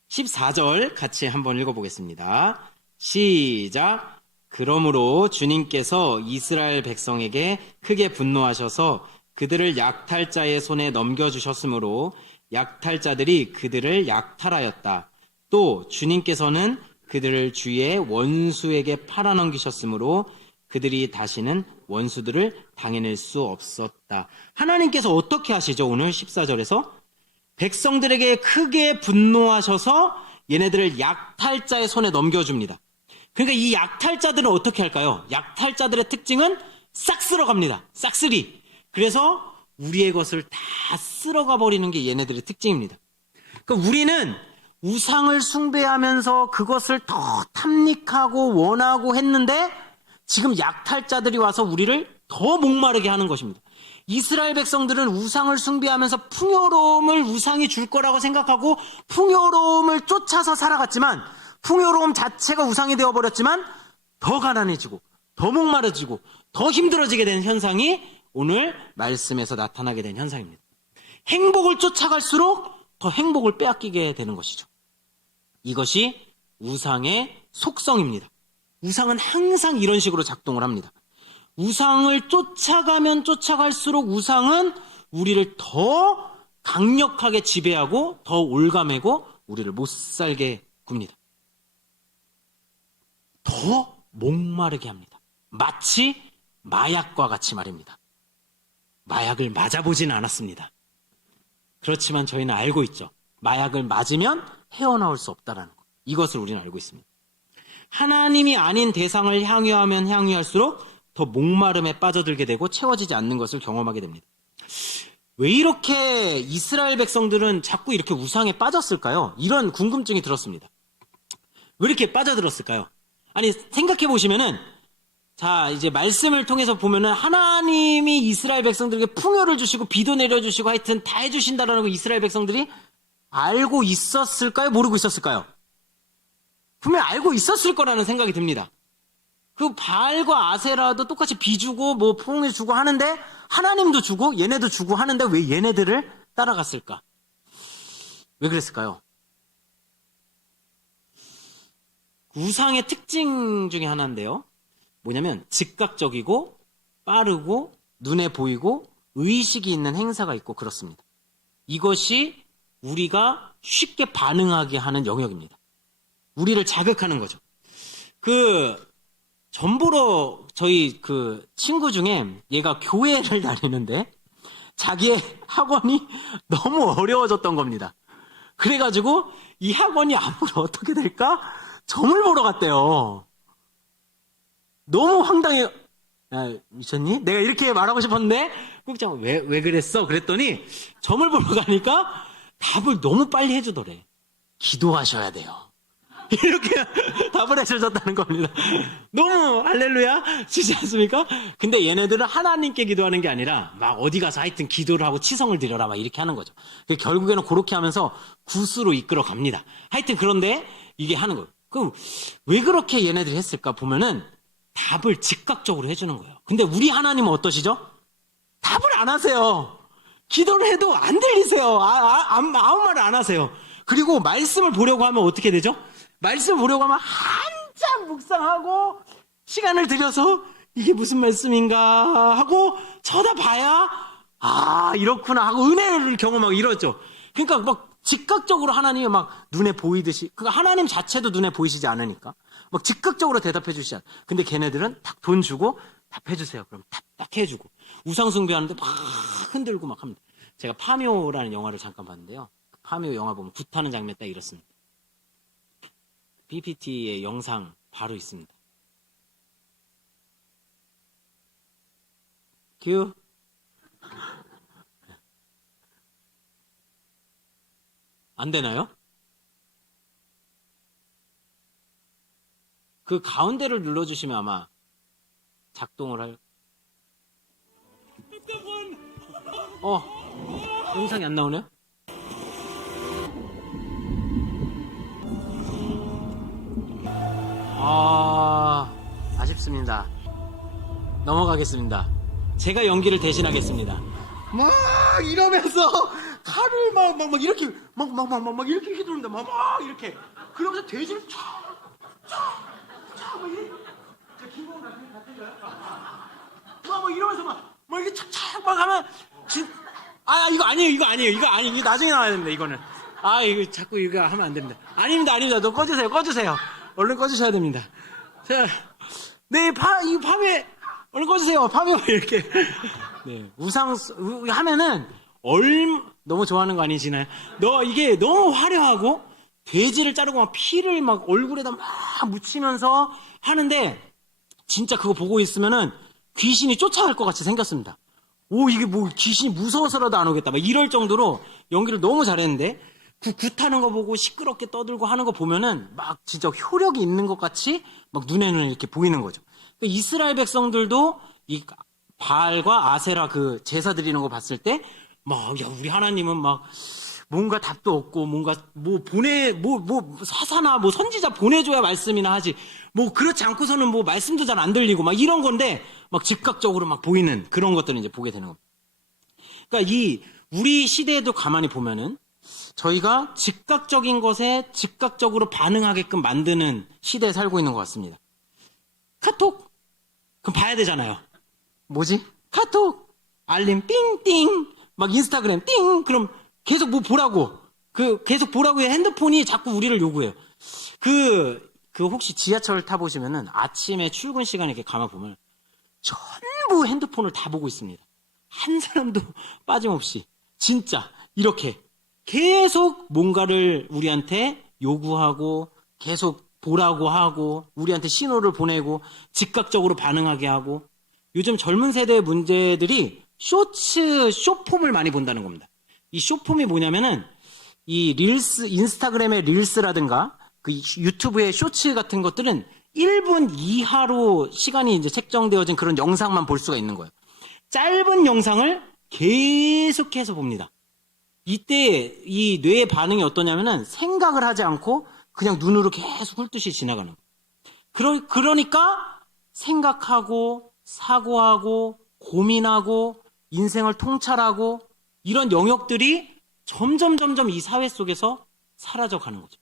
14절 같이 한번 읽어보겠습니다. 시작. 그러므로 주님께서 이스라엘 백성에게 크게 분노하셔서 그들을 약탈자의 손에 넘겨주셨으므로 약탈자들이 그들을 약탈하였다. 또 주님께서는 그들을 주의 원수에게 팔아넘기셨으므로 그들이 다시는 원수들을 당해낼 수 없었다. 하나님께서 어떻게 하시죠? 오늘 14절에서 백성들에게 크게 분노하셔서 얘네들을 약탈자의 손에 넘겨줍니다. 그러니까 이 약탈자들은 어떻게 할까요? 약탈자들의 특징은 싹 쓸어갑니다. 싹쓸이. 그래서 우리의 것을 다 쓸어가 버리는 게 얘네들의 특징입니다. 그러니까 우리는 우상을 숭배하면서 그것을 더 탐닉하고 원하고 했는데 지금 약탈자들이 와서 우리를 더 목마르게 하는 것입니다. 이스라엘 백성들은 우상을 숭배하면서 풍요로움을 우상이 줄 거라고 생각하고 풍요로움을 쫓아서 살아갔지만 풍요로움 자체가 우상이 되어버렸지만 더 가난해지고 더 목마르지고 더 힘들어지게 된 현상이 오늘 말씀에서 나타나게 된 현상입니다. 행복을 쫓아갈수록 더 행복을 빼앗기게 되는 것이죠. 이것이 우상의 속성입니다. 우상은 항상 이런 식으로 작동을 합니다. 우상을 쫓아가면 쫓아갈수록 우상은 우리를 더 강력하게 지배하고 더 올가매고 우리를 못 살게 굽니다. 더 목마르게 합니다. 마치 마약과 같이 말입니다. 마약을 맞아보진 않았습니다. 그렇지만 저희는 알고 있죠. 마약을 맞으면 헤어나올 수 없다는 것. 이것을 우리는 알고 있습니다. 하나님이 아닌 대상을 향유하면 향유할수록 더 목마름에 빠져들게 되고 채워지지 않는 것을 경험하게 됩니다. 왜 이렇게 이스라엘 백성들은 자꾸 이렇게 우상에 빠졌을까요? 이런 궁금증이 들었습니다. 왜 이렇게 빠져들었을까요? 아니, 생각해 보시면은, 자, 이제 말씀을 통해서 보면은 하나님이 이스라엘 백성들에게 풍요를 주시고 비도 내려주시고 하여튼 다 해주신다라는 거 이스라엘 백성들이 알고 있었을까요? 모르고 있었을까요? 분명히 알고 있었을 거라는 생각이 듭니다. 그 바알과 아세라도 똑같이 비 주고 뭐 풍요 주고 하는데 하나님도 주고 얘네도 주고 하는데 왜 얘네들을 따라갔을까? 왜 그랬을까요? 우상의 특징 중에 하나인데요. 뭐냐면 즉각적이고 빠르고 눈에 보이고 의식이 있는 행사가 있고 그렇습니다. 이것이 우리가 쉽게 반응하게 하는 영역입니다. 우리를 자극하는 거죠. 전보러 저희 친구 중에 얘가 교회를 다니는데 자기의 학원이 너무 어려워졌던 겁니다. 그래가지고 이 학원이 앞으로 어떻게 될까? 점을 보러 갔대요. 너무 황당해. 야, 미쳤니? 내가 이렇게 말하고 싶었는데 국장 왜 그랬어? 그랬더니 점을 보러 가니까 답을 너무 빨리 해주더래. 기도하셔야 돼요. 이렇게 답을 해주셨다는 겁니다. 너무 할렐루야 지지 않습니까? 근데 얘네들은 하나님께 기도하는 게 아니라 막 어디 가서 하여튼 기도를 하고 치성을 드려라 막 이렇게 하는 거죠. 결국에는 그렇게 하면서 굿으로 이끌어 갑니다. 하여튼 그런데 이게 하는 거예요. 그럼 왜 그렇게 얘네들이 했을까 보면은 답을 즉각적으로 해주는 거예요. 근데 우리 하나님은 어떠시죠? 답을 안 하세요. 기도를 해도 안 들리세요. 아무 말을 안 하세요. 그리고 말씀을 보려고 하면 어떻게 되죠? 말씀을 보려고 하면 한참 묵상하고 시간을 들여서 이게 무슨 말씀인가 하고 쳐다봐야 이렇구나 하고 은혜를 경험하고 이러죠. 그러니까 막 즉각적으로 하나님이 막 눈에 보이듯이 하나님 자체도 눈에 보이시지 않으니까 막 즉각적으로 대답해 주시지 않아요. 근데 걔네들은 딱 돈 주고 답해 주세요. 그럼 딱 해주고 우상 숭배하는데 막 흔들고 막 합니다. 제가 파묘라는 영화를 잠깐 봤는데요. 파묘 영화 보면 굿하는 장면 딱 이렇습니다. PPT의 영상 바로 있습니다. 큐. 안 되나요? 그 가운데를 눌러주시면 아마 작동을 할. 영상이 안 나오네요? 아쉽습니다. 넘어가겠습니다. 제가 연기를 대신하겠습니다. 막 이러면서 칼을 막 이렇게 이렇게 휘두른다. 막 이렇게 그러면서 돼지를 쫙쫙쫙 막 이렇게 김건우 같은가요? 막 이러면서 막 이렇게 착착 막 하면 이거 아니에요. 이거 나중에 나와야 됩니다. 이거는 이거 자꾸 이거 하면 안 됩니다. 아닙니다. 너 꺼주세요. 얼른 꺼주셔야 됩니다. 자, 네, 이 밤에 얼른 꺼주세요. 밤에 이렇게 네, 하면은 너무 좋아하는 거 아니시나요? 이게 너무 화려하고 돼지를 자르고 막 피를 막 얼굴에다 막 묻히면서 하는데 진짜 그거 보고 있으면은 귀신이 쫓아갈 것 같이 생겼습니다. 이게 뭐 귀신이 무서워서라도 안 오겠다 막 이럴 정도로 연기를 너무 잘했는데 굿하는 거 보고 시끄럽게 떠들고 하는 거 보면은 막 진짜 효력이 있는 것 같이 막 눈에는 이렇게 보이는 거죠. 그러니까 이스라엘 백성들도 이 바알과 아세라 그 제사 드리는 거 봤을 때 막 우리 하나님은 막 뭔가 답도 없고 뭔가 사사나 선지자 보내줘야 말씀이나 하지 그렇지 않고서는 말씀도 잘 안 들리고 막 이런 건데 막 즉각적으로 막 보이는 그런 것들을 이제 보게 되는 겁니다. 그러니까 우리 시대에도 가만히 보면은 저희가 즉각적인 것에 즉각적으로 반응하게끔 만드는 시대에 살고 있는 것 같습니다. 카톡? 그럼 봐야 되잖아요. 뭐지? 카톡, 알림, 띵띵, 막 인스타그램, 띵! 그럼 계속 보라고. 계속 보라고 해. 핸드폰이 자꾸 우리를 요구해요. 혹시 지하철 타보시면은 아침에 출근 시간에 이렇게 감아보면 전부 핸드폰을 다 보고 있습니다. 한 사람도 빠짐없이. 진짜, 이렇게. 계속 뭔가를 우리한테 요구하고 계속 보라고 하고 우리한테 신호를 보내고 즉각적으로 반응하게 하고 요즘 젊은 세대의 문제들이 숏폼을 많이 본다는 겁니다. 이 숏폼이 뭐냐면은 이 인스타그램의 릴스라든가 그 유튜브의 쇼츠 같은 것들은 1분 이하로 시간이 이제 책정되어진 그런 영상만 볼 수가 있는 거예요. 짧은 영상을 계속해서 봅니다. 이때 이 뇌의 반응이 어떠냐면은 생각을 하지 않고 그냥 눈으로 계속 훑듯이 지나가는 거예요. 그러니까 생각하고 사고하고 고민하고 인생을 통찰하고 이런 영역들이 점점 이 사회 속에서 사라져가는 거죠.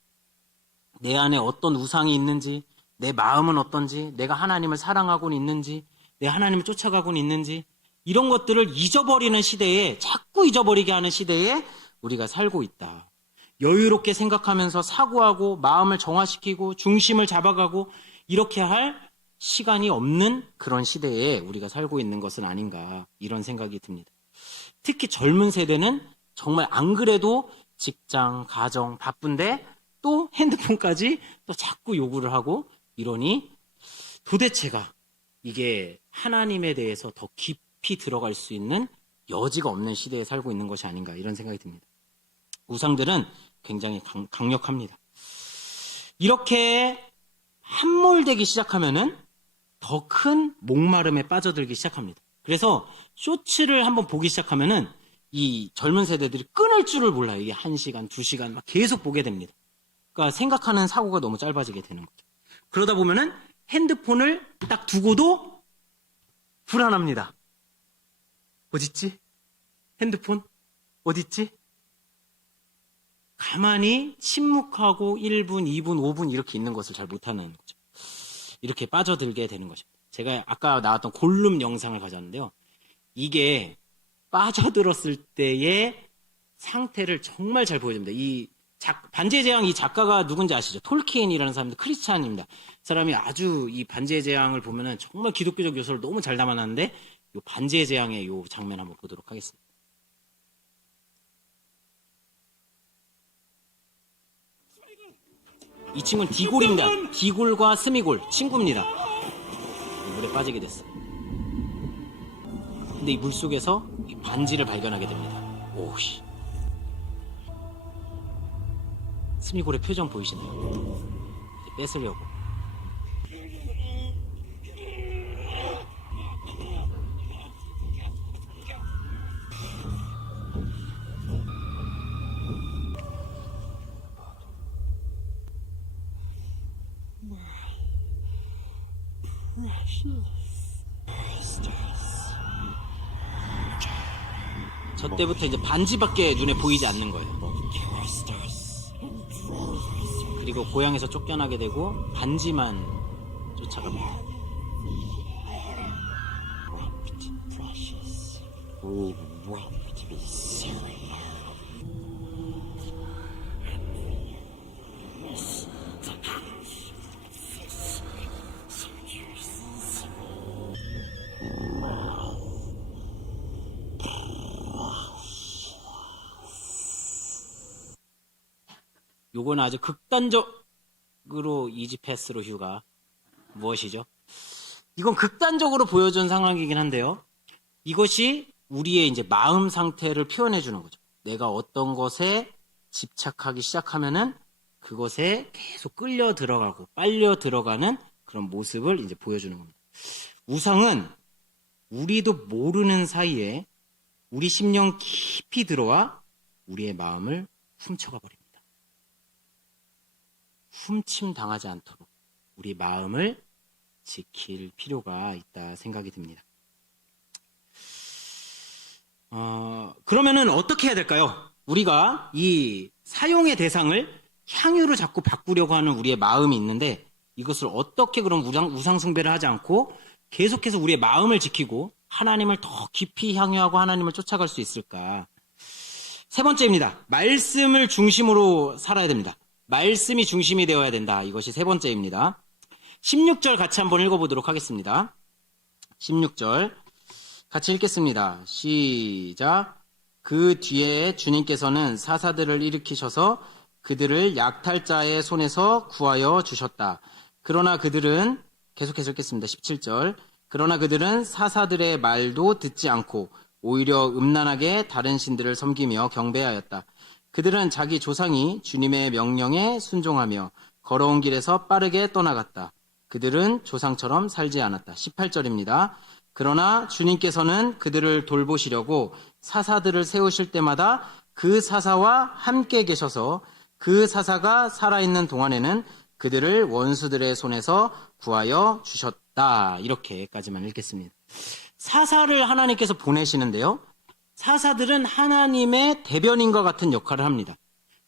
내 안에 어떤 우상이 있는지, 내 마음은 어떤지, 내가 하나님을 사랑하고는 있는지, 내가 하나님을 쫓아가고는 있는지, 이런 것들을 잊어버리는 시대에, 자꾸 잊어버리게 하는 시대에 우리가 살고 있다. 여유롭게 생각하면서 사고하고 마음을 정화시키고 중심을 잡아가고 이렇게 할 시간이 없는 그런 시대에 우리가 살고 있는 것은 아닌가, 이런 생각이 듭니다. 특히 젊은 세대는 정말 안 그래도 직장, 가정 바쁜데 또 핸드폰까지 또 자꾸 요구를 하고 이러니 도대체가 이게 하나님에 대해서 더 깊이 들어갈 수 있는 여지가 없는 시대에 살고 있는 것이 아닌가, 이런 생각이 듭니다. 우상들은 굉장히 강력합니다. 이렇게 함몰되기 시작하면은 더 큰 목마름에 빠져들기 시작합니다. 그래서 쇼츠를 한번 보기 시작하면은 이 젊은 세대들이 끊을 줄을 몰라요. 이게 1시간, 2시간 막 계속 보게 됩니다. 그러니까 생각하는 사고가 너무 짧아지게 되는 거죠. 그러다 보면은 핸드폰을 딱 두고도 불안합니다. 어딨지? 핸드폰? 어딨지? 가만히 침묵하고 1분, 2분, 5분 이렇게 있는 것을 잘 못하는 거죠. 이렇게 빠져들게 되는 것입니다. 제가 아까 나왔던 골룸 영상을 가져왔는데요. 이게 빠져들었을 때의 상태를 정말 잘 보여줍니다. 이 반지의 제왕 이 작가가 누군지 아시죠? 톨키엔이라는 사람인데 크리스찬입니다. 사람이 아주 이 반지의 제왕을 보면은 정말 기독교적 요소를 너무 잘 담아놨는데 이 반지의 제왕의 이 장면 한번 보도록 하겠습니다. 이 친구는 디골입니다. 디골과 스미골 친구입니다. 물에 빠지게 됐어요. 근데 이 물속에서 이 반지를 발견하게 됩니다. 오씨. 스미골의 표정 보이시나요? 뺏으려고. 저 때부터 이제 반지밖에 눈에 보이지 않는 거예요. 그리고 고향에서 쫓겨나게 되고 반지만 쫓아갑니다. 요건 아주 극단적으로 이지패스로 휴가. 무엇이죠? 이건 극단적으로 보여준 상황이긴 한데요. 이것이 우리의 이제 마음 상태를 표현해 주는 거죠. 내가 어떤 것에 집착하기 시작하면은 그것에 계속 끌려 들어가고 빨려 들어가는 그런 모습을 이제 보여주는 겁니다. 우상은 우리도 모르는 사이에 우리 심령 깊이 들어와 우리의 마음을 훔쳐가 버립니다. 훔침 당하지 않도록 우리 마음을 지킬 필요가 있다 생각이 듭니다. 그러면은 어떻게 해야 될까요? 우리가 이 사용의 대상을 향유로 자꾸 바꾸려고 하는 우리의 마음이 있는데 이것을 어떻게 그럼 우상 숭배를 하지 않고 계속해서 우리의 마음을 지키고 하나님을 더 깊이 향유하고 하나님을 쫓아갈 수 있을까? 세 번째입니다. 말씀을 중심으로 살아야 됩니다. 말씀이 중심이 되어야 된다. 이것이 세 번째입니다. 16절 같이 한번 읽어보도록 하겠습니다. 16절 같이 읽겠습니다. 시작. 그 뒤에 주님께서는 사사들을 일으키셔서 그들을 약탈자의 손에서 구하여 주셨다. 그러나 그들은 계속해서 읽겠습니다. 17절 그러나 그들은 사사들의 말도 듣지 않고 오히려 음란하게 다른 신들을 섬기며 경배하였다. 그들은 자기 조상이 주님의 명령에 순종하며 걸어온 길에서 빠르게 떠나갔다. 그들은 조상처럼 살지 않았다. 18절입니다. 그러나 주님께서는 그들을 돌보시려고 사사들을 세우실 때마다 그 사사와 함께 계셔서 그 사사가 살아있는 동안에는 그들을 원수들의 손에서 구하여 주셨다. 이렇게까지만 읽겠습니다. 사사를 하나님께서 보내시는데요. 사사들은 하나님의 대변인과 같은 역할을 합니다.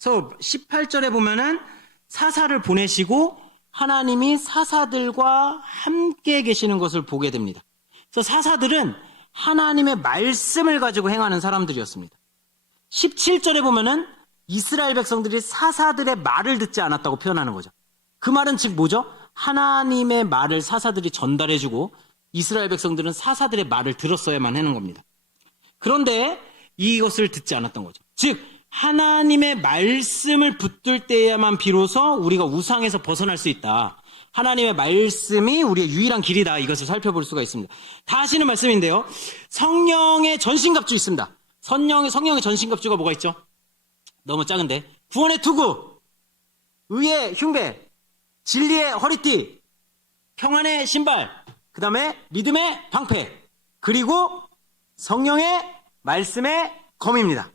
그래서 18절에 보면은 사사를 보내시고 하나님이 사사들과 함께 계시는 것을 보게 됩니다. 그래서 사사들은 하나님의 말씀을 가지고 행하는 사람들이었습니다. 17절에 보면은 이스라엘 백성들이 사사들의 말을 듣지 않았다고 표현하는 거죠. 그 말은 즉 뭐죠? 하나님의 말을 사사들이 전달해주고 이스라엘 백성들은 사사들의 말을 들었어야만 하는 겁니다. 그런데 이것을 듣지 않았던 거죠. 즉 하나님의 말씀을 붙들 때야만 비로소 우리가 우상에서 벗어날 수 있다. 하나님의 말씀이 우리의 유일한 길이다. 이것을 살펴볼 수가 있습니다. 다 아시는 말씀인데요. 성령의 전신갑주 있습니다. 성령의 전신갑주가 뭐가 있죠? 너무 작은데. 구원의 투구, 의의 흉배, 진리의 허리띠, 평안의 신발, 그 다음에 믿음의 방패, 그리고 성령의 말씀의 검입니다.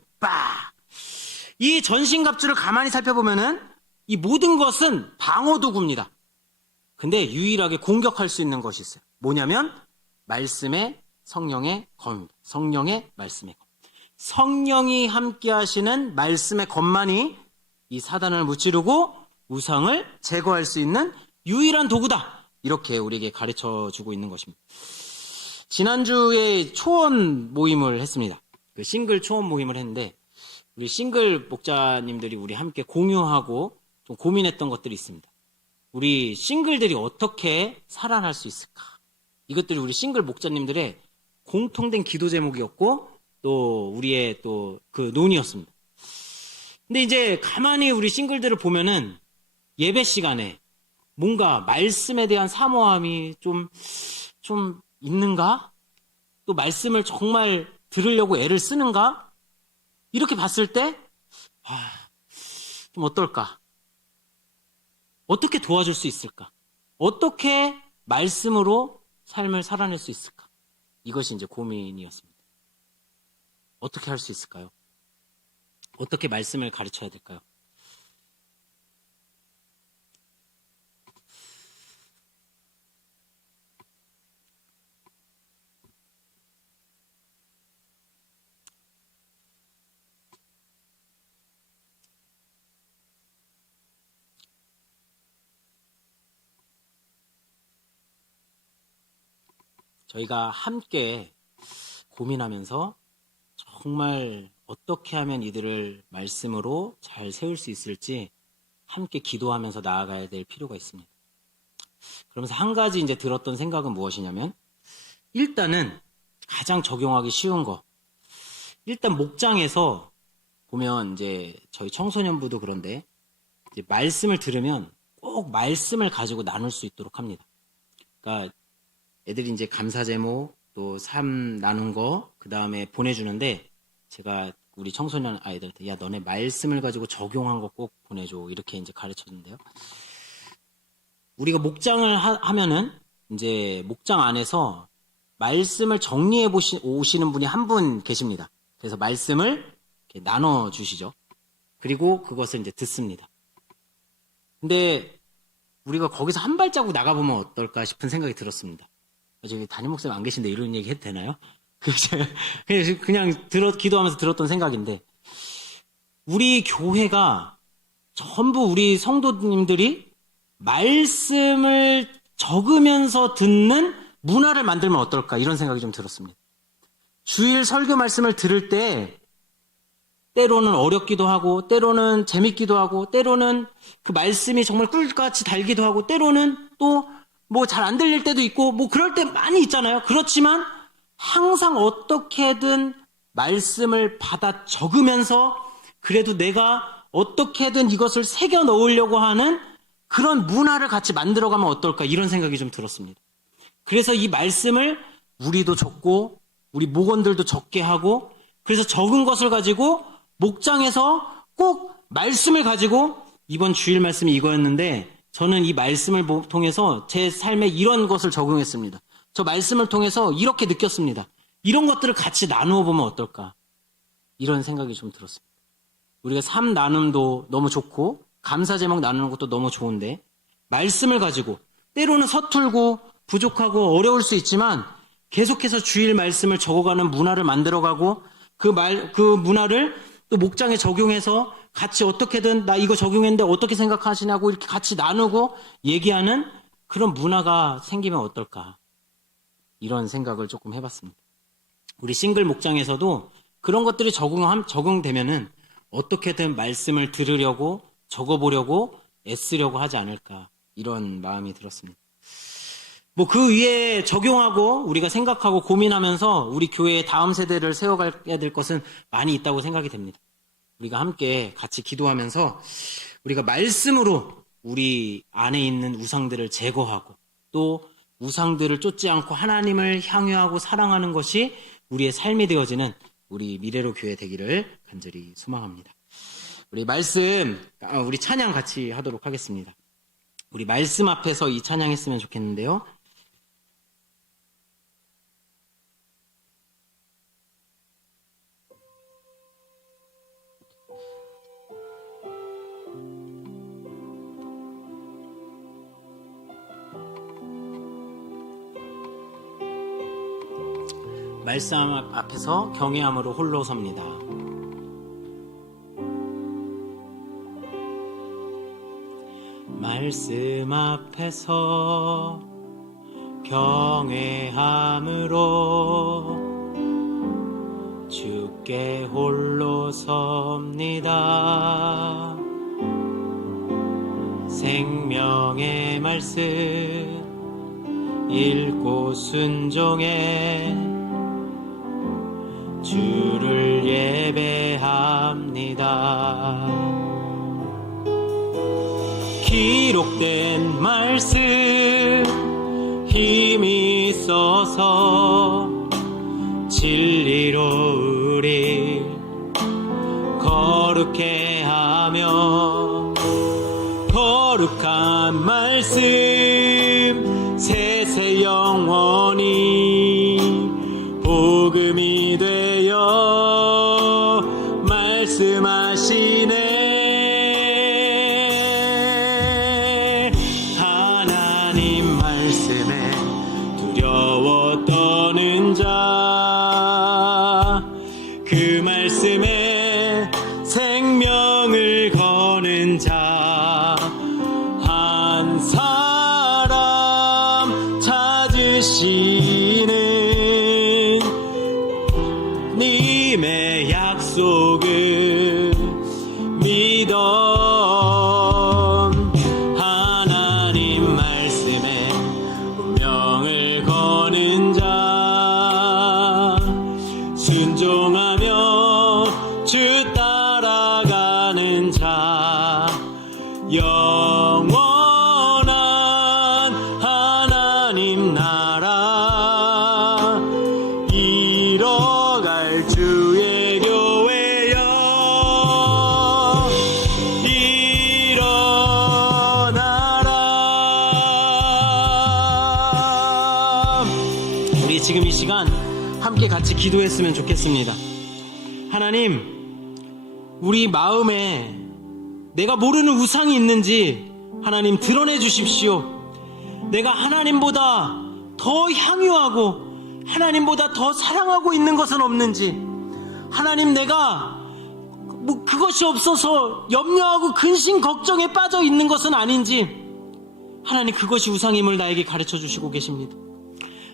이 전신갑주를 가만히 살펴보면은 이 모든 것은 방어도구입니다. 근데 유일하게 공격할 수 있는 것이 있어요. 뭐냐면 말씀의 성령의 검입니다. 성령의 말씀의 검. 성령이 함께 하시는 말씀의 검만이 이 사단을 무찌르고 우상을 제거할 수 있는 유일한 도구다. 이렇게 우리에게 가르쳐주고 있는 것입니다. 지난주에 초원 모임을 했습니다. 그 싱글 초원 모임을 했는데 우리 싱글 목자님들이 우리 함께 공유하고 좀 고민했던 것들이 있습니다. 우리 싱글들이 어떻게 살아날 수 있을까? 이것들이 우리 싱글 목자님들의 공통된 기도 제목이었고 또 우리의 또 그 논의였습니다. 근데 이제 가만히 우리 싱글들을 보면은 예배 시간에 뭔가 말씀에 대한 사모함이 좀 있는가? 또 말씀을 정말 들으려고 애를 쓰는가? 이렇게 봤을 때, 좀 어떨까? 어떻게 도와줄 수 있을까? 어떻게 말씀으로 삶을 살아낼 수 있을까? 이것이 이제 고민이었습니다. 어떻게 할 수 있을까요? 어떻게 말씀을 가르쳐야 될까요? 저희가 함께 고민하면서 정말 어떻게 하면 이들을 말씀으로 잘 세울 수 있을지 함께 기도하면서 나아가야 될 필요가 있습니다. 그러면서 한 가지 이제 들었던 생각은 무엇이냐면 일단은 가장 적용하기 쉬운 거. 일단 목장에서 보면 이제 저희 청소년부도 그런데 이제 말씀을 들으면 꼭 말씀을 가지고 나눌 수 있도록 합니다. 그러니까 애들이 이제 감사 제목 또 삶 나눈 거 그 다음에 보내주는데 제가 우리 청소년 아이들한테 야 너네 말씀을 가지고 적용한 거 꼭 보내줘 이렇게 이제 가르쳐준대요. 우리가 목장을 하면은 이제 목장 안에서 말씀을 정리해 오시는 분이 한 분 계십니다. 그래서 말씀을 이렇게 나눠 주시죠. 그리고 그것을 이제 듣습니다. 근데 우리가 거기서 한 발자국 나가보면 어떨까 싶은 생각이 들었습니다. 저기 담임 목사님 안 계신데 이런 얘기 해도 되나요? 그냥 기도하면서 들었던 생각인데 우리 교회가 전부 우리 성도님들이 말씀을 적으면서 듣는 문화를 만들면 어떨까 이런 생각이 좀 들었습니다. 주일 설교 말씀을 들을 때 때로는 어렵기도 하고 때로는 재밌기도 하고 때로는 그 말씀이 정말 꿀같이 달기도 하고 때로는 또 뭐 잘 안 들릴 때도 있고 뭐 그럴 때 많이 있잖아요. 그렇지만 항상 어떻게든 말씀을 받아 적으면서 그래도 내가 어떻게든 이것을 새겨 넣으려고 하는 그런 문화를 같이 만들어가면 어떨까 이런 생각이 좀 들었습니다. 그래서 이 말씀을 우리도 적고 우리 목원들도 적게 하고 그래서 적은 것을 가지고 목장에서 꼭 말씀을 가지고 이번 주일 말씀이 이거였는데 저는 이 말씀을 통해서 제 삶에 이런 것을 적용했습니다. 저 말씀을 통해서 이렇게 느꼈습니다. 이런 것들을 같이 나누어 보면 어떨까? 이런 생각이 좀 들었습니다. 우리가 삶 나눔도 너무 좋고 감사 제목 나누는 것도 너무 좋은데 말씀을 가지고 때로는 서툴고 부족하고 어려울 수 있지만 계속해서 주일 말씀을 적어가는 문화를 만들어가고 그 문화를 또 목장에 적용해서 같이 어떻게든 나 이거 적용했는데 어떻게 생각하시냐고 이렇게 같이 나누고 얘기하는 그런 문화가 생기면 어떨까? 이런 생각을 조금 해봤습니다. 우리 싱글 목장에서도 그런 것들이 적용되면은 어떻게든 말씀을 들으려고 적어보려고 애쓰려고 하지 않을까 이런 마음이 들었습니다. 뭐 그 위에 적용하고 우리가 생각하고 고민하면서 우리 교회의 다음 세대를 세워가야 될 것은 많이 있다고 생각이 됩니다. 우리가 함께 같이 기도하면서 우리가 말씀으로 우리 안에 있는 우상들을 제거하고 또 우상들을 쫓지 않고 하나님을 향유하고 사랑하는 것이 우리의 삶이 되어지는 우리 미래로 교회 되기를 간절히 소망합니다. 우리 찬양 같이 하도록 하겠습니다. 우리 말씀 앞에서 이 찬양했으면 좋겠는데요. 말씀 앞에서 경외함으로 홀로 섭니다. 말씀 앞에서 경외함으로 주께 홀로 섭니다. 생명의 말씀 읽고 순종해 주를 예배합니다. 기록된 말씀 힘이 있어서 진리로 우리 거룩해 하며 거룩한 말씀 세세 영원히 복음이 되어 말씀하시네. 하나님 말씀에 두려워 떠는 자, 그 말씀에 생명을 거는 자, 한 사람 찾으시는 님의 약속을 믿어 하나님 말씀에 운명을 거는 자, 순종하며 주 따라가는 자, 영원한 하나님 나라 이뤄갈 주의 교회여 일어나라. 우리 지금 이 시간 함께 같이 기도했으면 좋겠습니다. 하나님, 우리 마음에 내가 모르는 우상이 있는지 하나님 드러내 주십시오. 내가 하나님보다 더 향유하고 하나님보다 더 사랑하고 있는 것은 없는지, 하나님 내가 그것이 없어서 염려하고 근심 걱정에 빠져 있는 것은 아닌지, 하나님 그것이 우상임을 나에게 가르쳐 주시고 계십니다.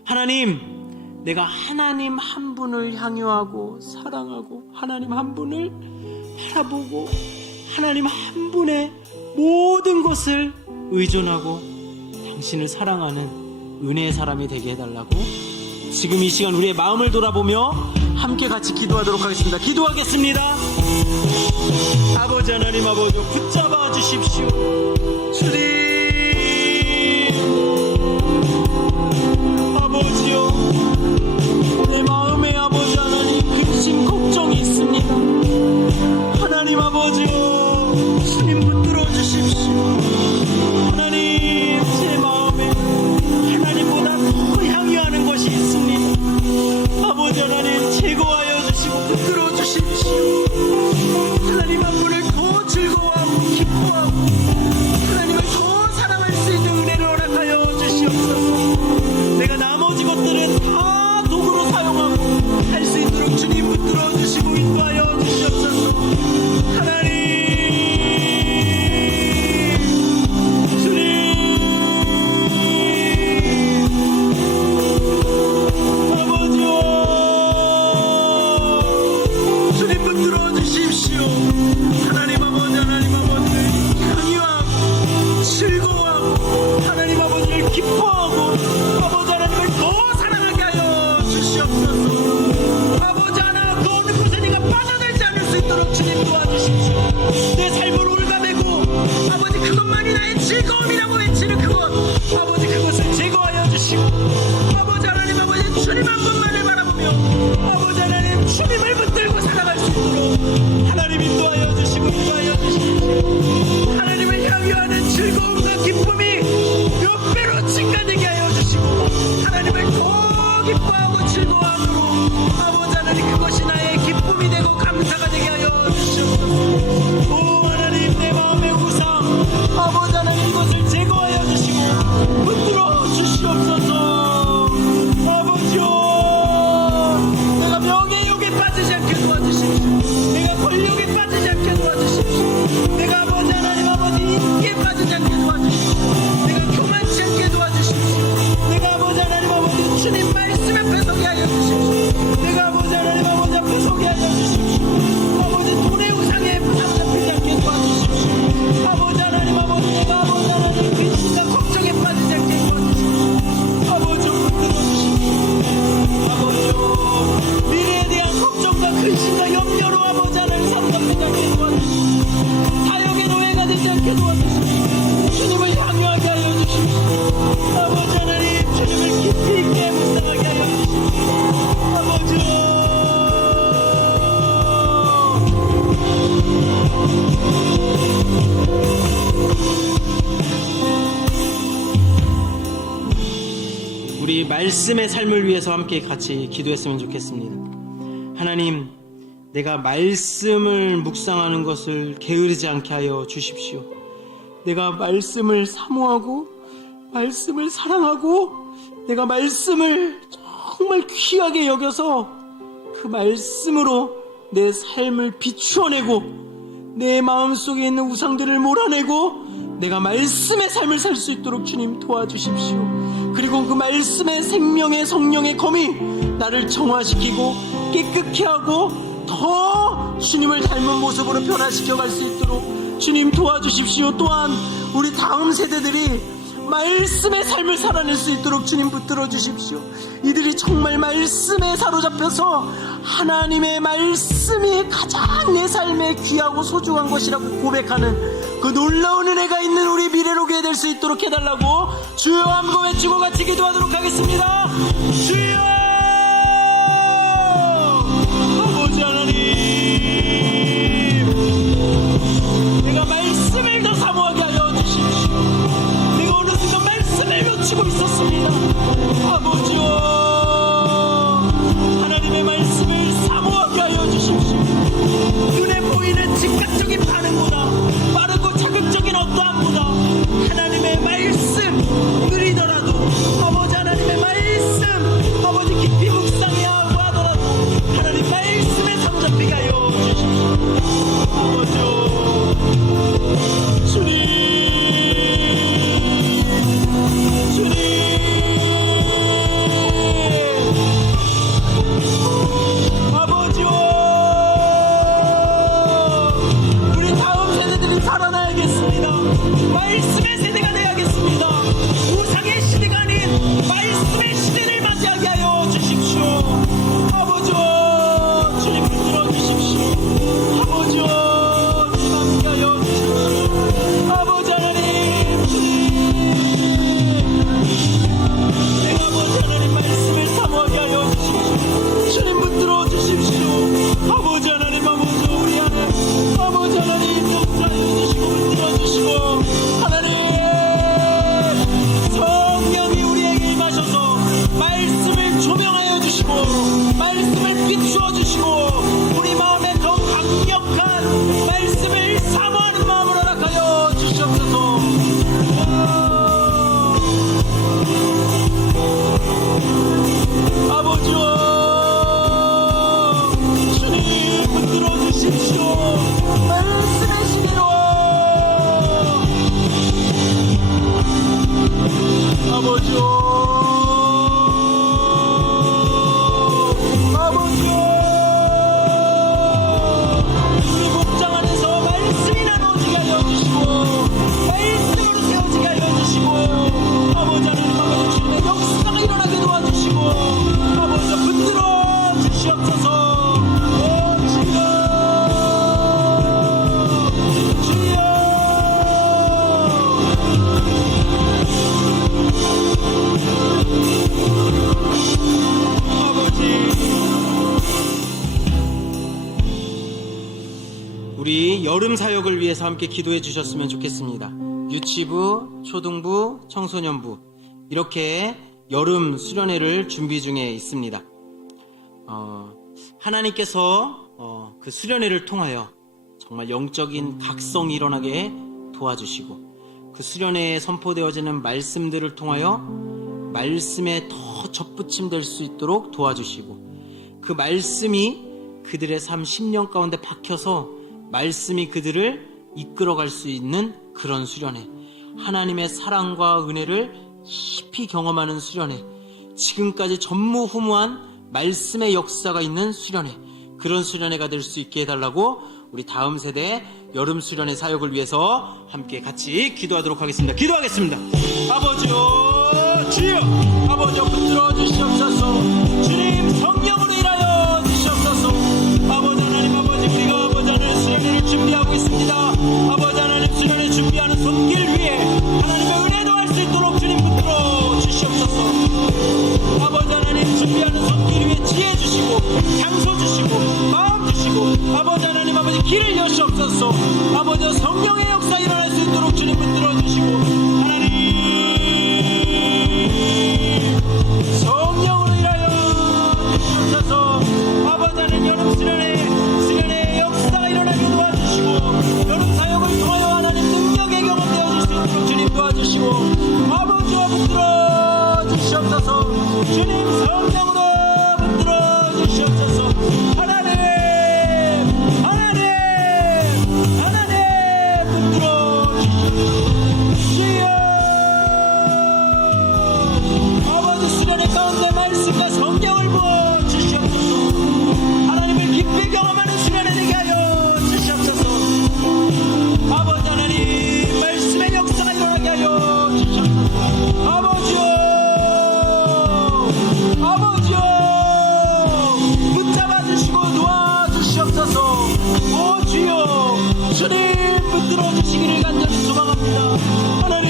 하나님, 내가 하나님 한 분을 향유하고 사랑하고 하나님 한 분을 바라보고 하나님 한 분의 모든 것을 의존하고 당신을 사랑하는 은혜의 사람이 되게 해달라고 지금 이 시간 우리의 마음을 돌아보며 함께 같이 기도하도록 하겠습니다. 기도하겠습니다. 아버지 하나님, 아버지 붙잡아 주십시오. 주님, 아버지요, 내 마음에 아버지 하나님 근심 걱정이 있습니다. 하나님 아버지요, 주님 붙들어 주십시오. 하나님 주십시오. 하나님 아버지, 하나님 아버지를 향유하고 즐거워하고 하나님 아버지를 기뻐하고 아버지 하나님을 더 사랑하게 하여 주시옵소서. 아버지 하나 그 어느 곳에 네가 빠져들지 않을 수 있도록 주님 도와주십시오. 내 삶을 올가매고 아버지 그것만이 나의 즐거움이라고 외치는 그것, 아버지 그것을 제거하여 주시고 아버지 하나님 아버지 주님 한 분만을 바라보며 아버지 하나님 주님을 붙들고 살아갈 수 있도록 하나님 인도하여 주시고 인도하여 주시고 하나님을 향유하는 즐거움과 기쁨이 몇 배로 증가되게 하여 주시고 하나님을 더 기뻐하고 즐거워함으로 아버지 하나님 그것이 나의 기쁨이 되고 감사가 되게 하여 주시옵소서. 오 하나님 내 마음의 우상 아버지 하나님 이것을 제거하여 주시고 붙들어 주시옵소서. 아버지요 내가 명예욕에 빠지지 않게 도와주십시오. 내가 권력에 빠지지 않게 도와주십시오. 내가 아버지 하나님 아버지 인기에 빠지지 않게 도와주십시오. 내가 교만치 않게 도와주십시오. 내가 아버지 하나님 아버지 주님 말씀 앞에 서게 하여 주십시오. 내가 아버지 하나님 아버지 앞에 서게 하여 주십시오. 아버지 돈의 우상에 부담잡히지 않게 도와주십시오. 아버지 하나님 아버지 내가 아버지 하나님 근심과 걱정에 빠지지 않게 도와주십시오. 아버지 붙들어주십시오. 아버지요 미래에 대한 걱정과 근심과 염려로 아버지 하나님 사로잡히지 않게 도와주십시오. 사역의 노예가 되지 않게 도와주십시오. 주님을 향유하게 하여 주십시오. 아버지 하나님 주님을 깊이 있게 묵상하게 하여 주십시오. 아버지요 우리 말씀의 삶을 위해서 함께 같이 기도했으면 좋겠습니다. 하나님, 내가 말씀을 묵상하는 것을 게으르지 않게 하여 주십시오. 내가 말씀을 사모하고 말씀을 사랑하고 내가 말씀을 정말 귀하게 여겨서 그 말씀으로 내 삶을 비추어내고 내 마음속에 있는 우상들을 몰아내고 내가 말씀의 삶을 살 수 있도록 주님 도와주십시오. 그리고 그 말씀의 생명의 성령의 검이 나를 정화시키고 깨끗게 하고 더 주님을 닮은 모습으로 변화시켜 갈 수 있도록 주님 도와주십시오. 또한 우리 다음 세대들이 말씀의 삶을 살아낼 수 있도록 주님 붙들어 주십시오. 이들이 정말 말씀에 사로잡혀서 하나님의 말씀이 가장 내 삶에 귀하고 소중한 것이라고 고백하는 그 놀라운 은혜가 있는 우리 미래로 교회 될 수 있도록 해달라고 주여 한번 외치고 같이 기도하도록 하겠습니다. 주여 아버지 하나님 내가 말씀을 더 사모하게 하여 주십시오. 내가 어느 순간 말씀을 놓치고 있었습니다. 아버지요 하나님의 말씀을 사모하게 하여 주십시오. 눈에 보이는 즉각적인 반응보다 빠르고 자극적인 어떠함보다 하나님의 말씀 느리더라도 아버지 하나님의 말씀 아버지 깊이 묵상해야 하더라도 하나님 말씀에 사로잡히게 하여 주십시오. 아버지요 주님 아버지요 우리 다음 세대들이 살아나야겠습니다. 말씀의 세대가 되야겠습니다. 우상의 시대가 아닌 말씀의 시대를 맞이하게 하여 주십시오. 아버지요 주님 붙들어 주십시오. 아버지요 주님 함께 하여 주십시오. 아버지 하나님 내가 아버지 하나님 말씀을 사모하게 하여 주십시오. 주님 붙들어 주십시오. 아버지 하나님 아버지 우리 안에 아버지 하나님 용서해 주시고 붙들어 주시고 하나님 성령이 우리에게 임하셔서 말씀을 조명하여 주시고 말씀을 비추어 주시고 우리 마음에 더 강력한 말씀을 사모하는 마음을 허락하여 주시옵소서. 아버지요 주님 붙들어 주십시오. 말씀의 시대로 아버지요 아버지요 우리 여름 사역을 위해서 함께 기도해 주셨으면 좋겠습니다. 유치부, 초등부, 청소년부 이렇게 여름 수련회를 준비 중에 있습니다. 하나님께서 그 수련회를 통하여 정말 영적인 각성이 일어나게 도와주시고 그 수련회에 선포되어지는 말씀들을 통하여 말씀에 더 접붙임될 수 있도록 도와주시고 그 말씀이 그들의 삶 10년 가운데 박혀서 말씀이 그들을 이끌어갈 수 있는 그런 수련회, 하나님의 사랑과 은혜를 깊이 경험하는 수련회, 지금까지 전무후무한 말씀의 역사가 있는 수련회, 그런 수련회가 될 수 있게 해달라고 우리 다음 세대 여름 수련회 사역을 위해서 함께 같이 기도하도록 하겠습니다. 기도하겠습니다. 아버지요, 주여, 아버지요, 붙들어 주시옵소서. 주님 성령으로 일하여 주시옵소서. 아버지 하나님, 아버지 우리가 아버지 하나님 수련회를 준비하고 있습니다. 아버지 하나님 수련회 준비하는 손길 위에 하나님의 은혜도 할 수 있도록 주님 붙들어 주시옵소서. 아버지 하나님 준비하는 손길 위에 지혜 주시고 장소 주시고 마음 주시고 아버지 하나님 아버지 길을 여시옵소서. 아버지 성령의 역사 일어날 수 있도록 주님 붙들어 주시고 하나님 성령으로 일하여 주시옵소서. 아버지 하나님 여름 수련회의 역사가 일어나게 도와주시고 여름 사역을 통하여 하나님 능력의 경험 되어줄 수 있도록 주님 도와주시고 아버지와 붙들어 주시옵소서. 주님 성령으로 붙들어 주시옵소서. 하나님 붙들어 주시옵소서. 아버지 수련회 가운데 말씀과 성경을 부어 주시옵소서. 하나님을 깊이 경험하는 수련회 되게 하여 주시옵소서. 아버지 하나님 말씀의 역사가 일어나게 하여 주시옵소서. 아버지요 붙잡아 주시고 도와주시옵소서. 오 주여 주님 붙들어 주시기를 간절히 소망합니다. 하나님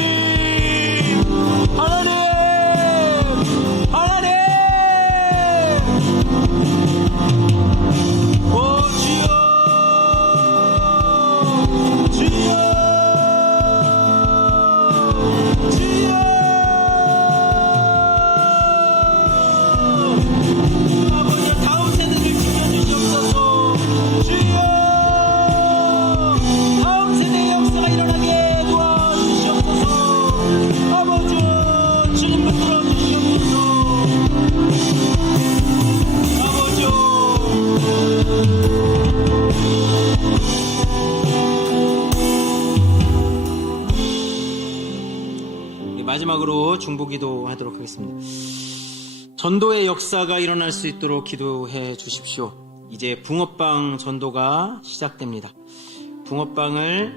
오 주여 아버지 다음 세대를 지켜주시옵소서. 주여 다음 세대의 역사가 일어나게 도와주시옵소서. 아버지 주님 붙들어 주시옵소서. 아버지 마지막으로 중보기도 하도록 하겠습니다. 전도의 역사가 일어날 수 있도록 기도해 주십시오. 이제 붕어빵 전도가 시작됩니다. 붕어빵을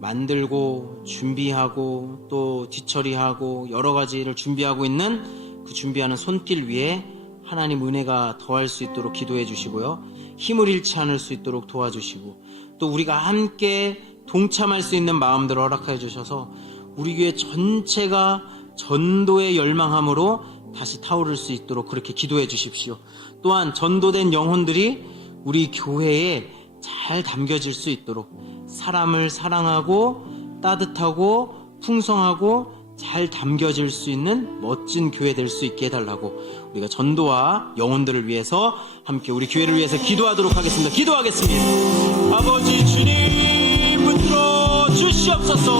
만들고 준비하고 또 뒤처리하고 여러 가지를 준비하고 있는 그 준비하는 손길 위에 하나님 은혜가 더할 수 있도록 기도해 주시고요. 힘을 잃지 않을 수 있도록 도와주시고 또 우리가 함께 동참할 수 있는 마음들을 허락해 주셔서 우리 교회 전체가 전도의 열망함으로 다시 타오를 수 있도록 그렇게 기도해 주십시오. 또한 전도된 영혼들이 우리 교회에 잘 담겨질 수 있도록 사람을 사랑하고 따뜻하고 풍성하고 잘 담겨질 수 있는 멋진 교회 될 수 있게 해달라고 우리가 전도와 영혼들을 위해서 함께 우리 교회를 위해서 기도하도록 하겠습니다. 기도하겠습니다. 아버지 주님 붙들어 주시옵소서.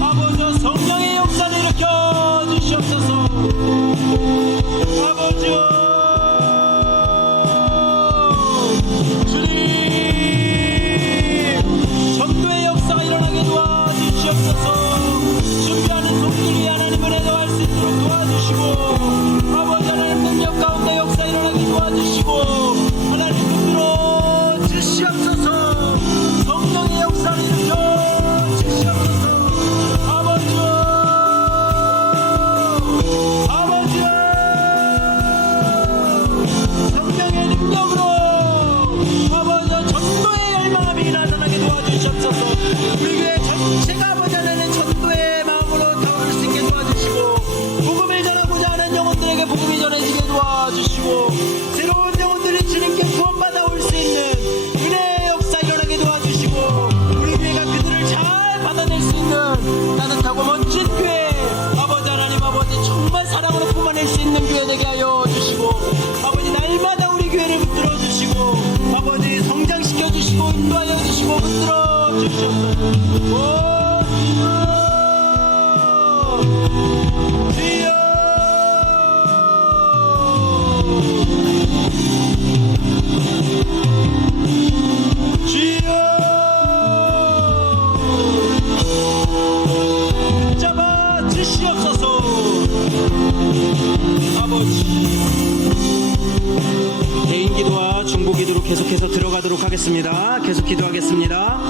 아버지 성령의 역사를 일으켜 주시옵소서. 아버지 주님 전도의 역사가 일어나게 도와주시옵소서. 준비하는 손길 위에 하나님 은혜도 할 수 있도록 도와주시고 아버지 하나님 능력 가운데 역사 일어나게 도와주시고 하나님 붙들어 주시옵소서. 성령의 역사를 일으켜 주시옵소서. 아버지요 성령의 능력으로 아버지 전도의 열망함이 나타나게 도와주시옵소서. 우리 교회 전체가 아버지 하나님 전도의 마음으로 타오를 수 있게 도와주시고 복음을 전하고자 하는 잡아 주시옵소서. 아버지, 개인 기도와 중보 기도로 계속해서 들어가도록 하겠습니다. 계속 기도하겠습니다.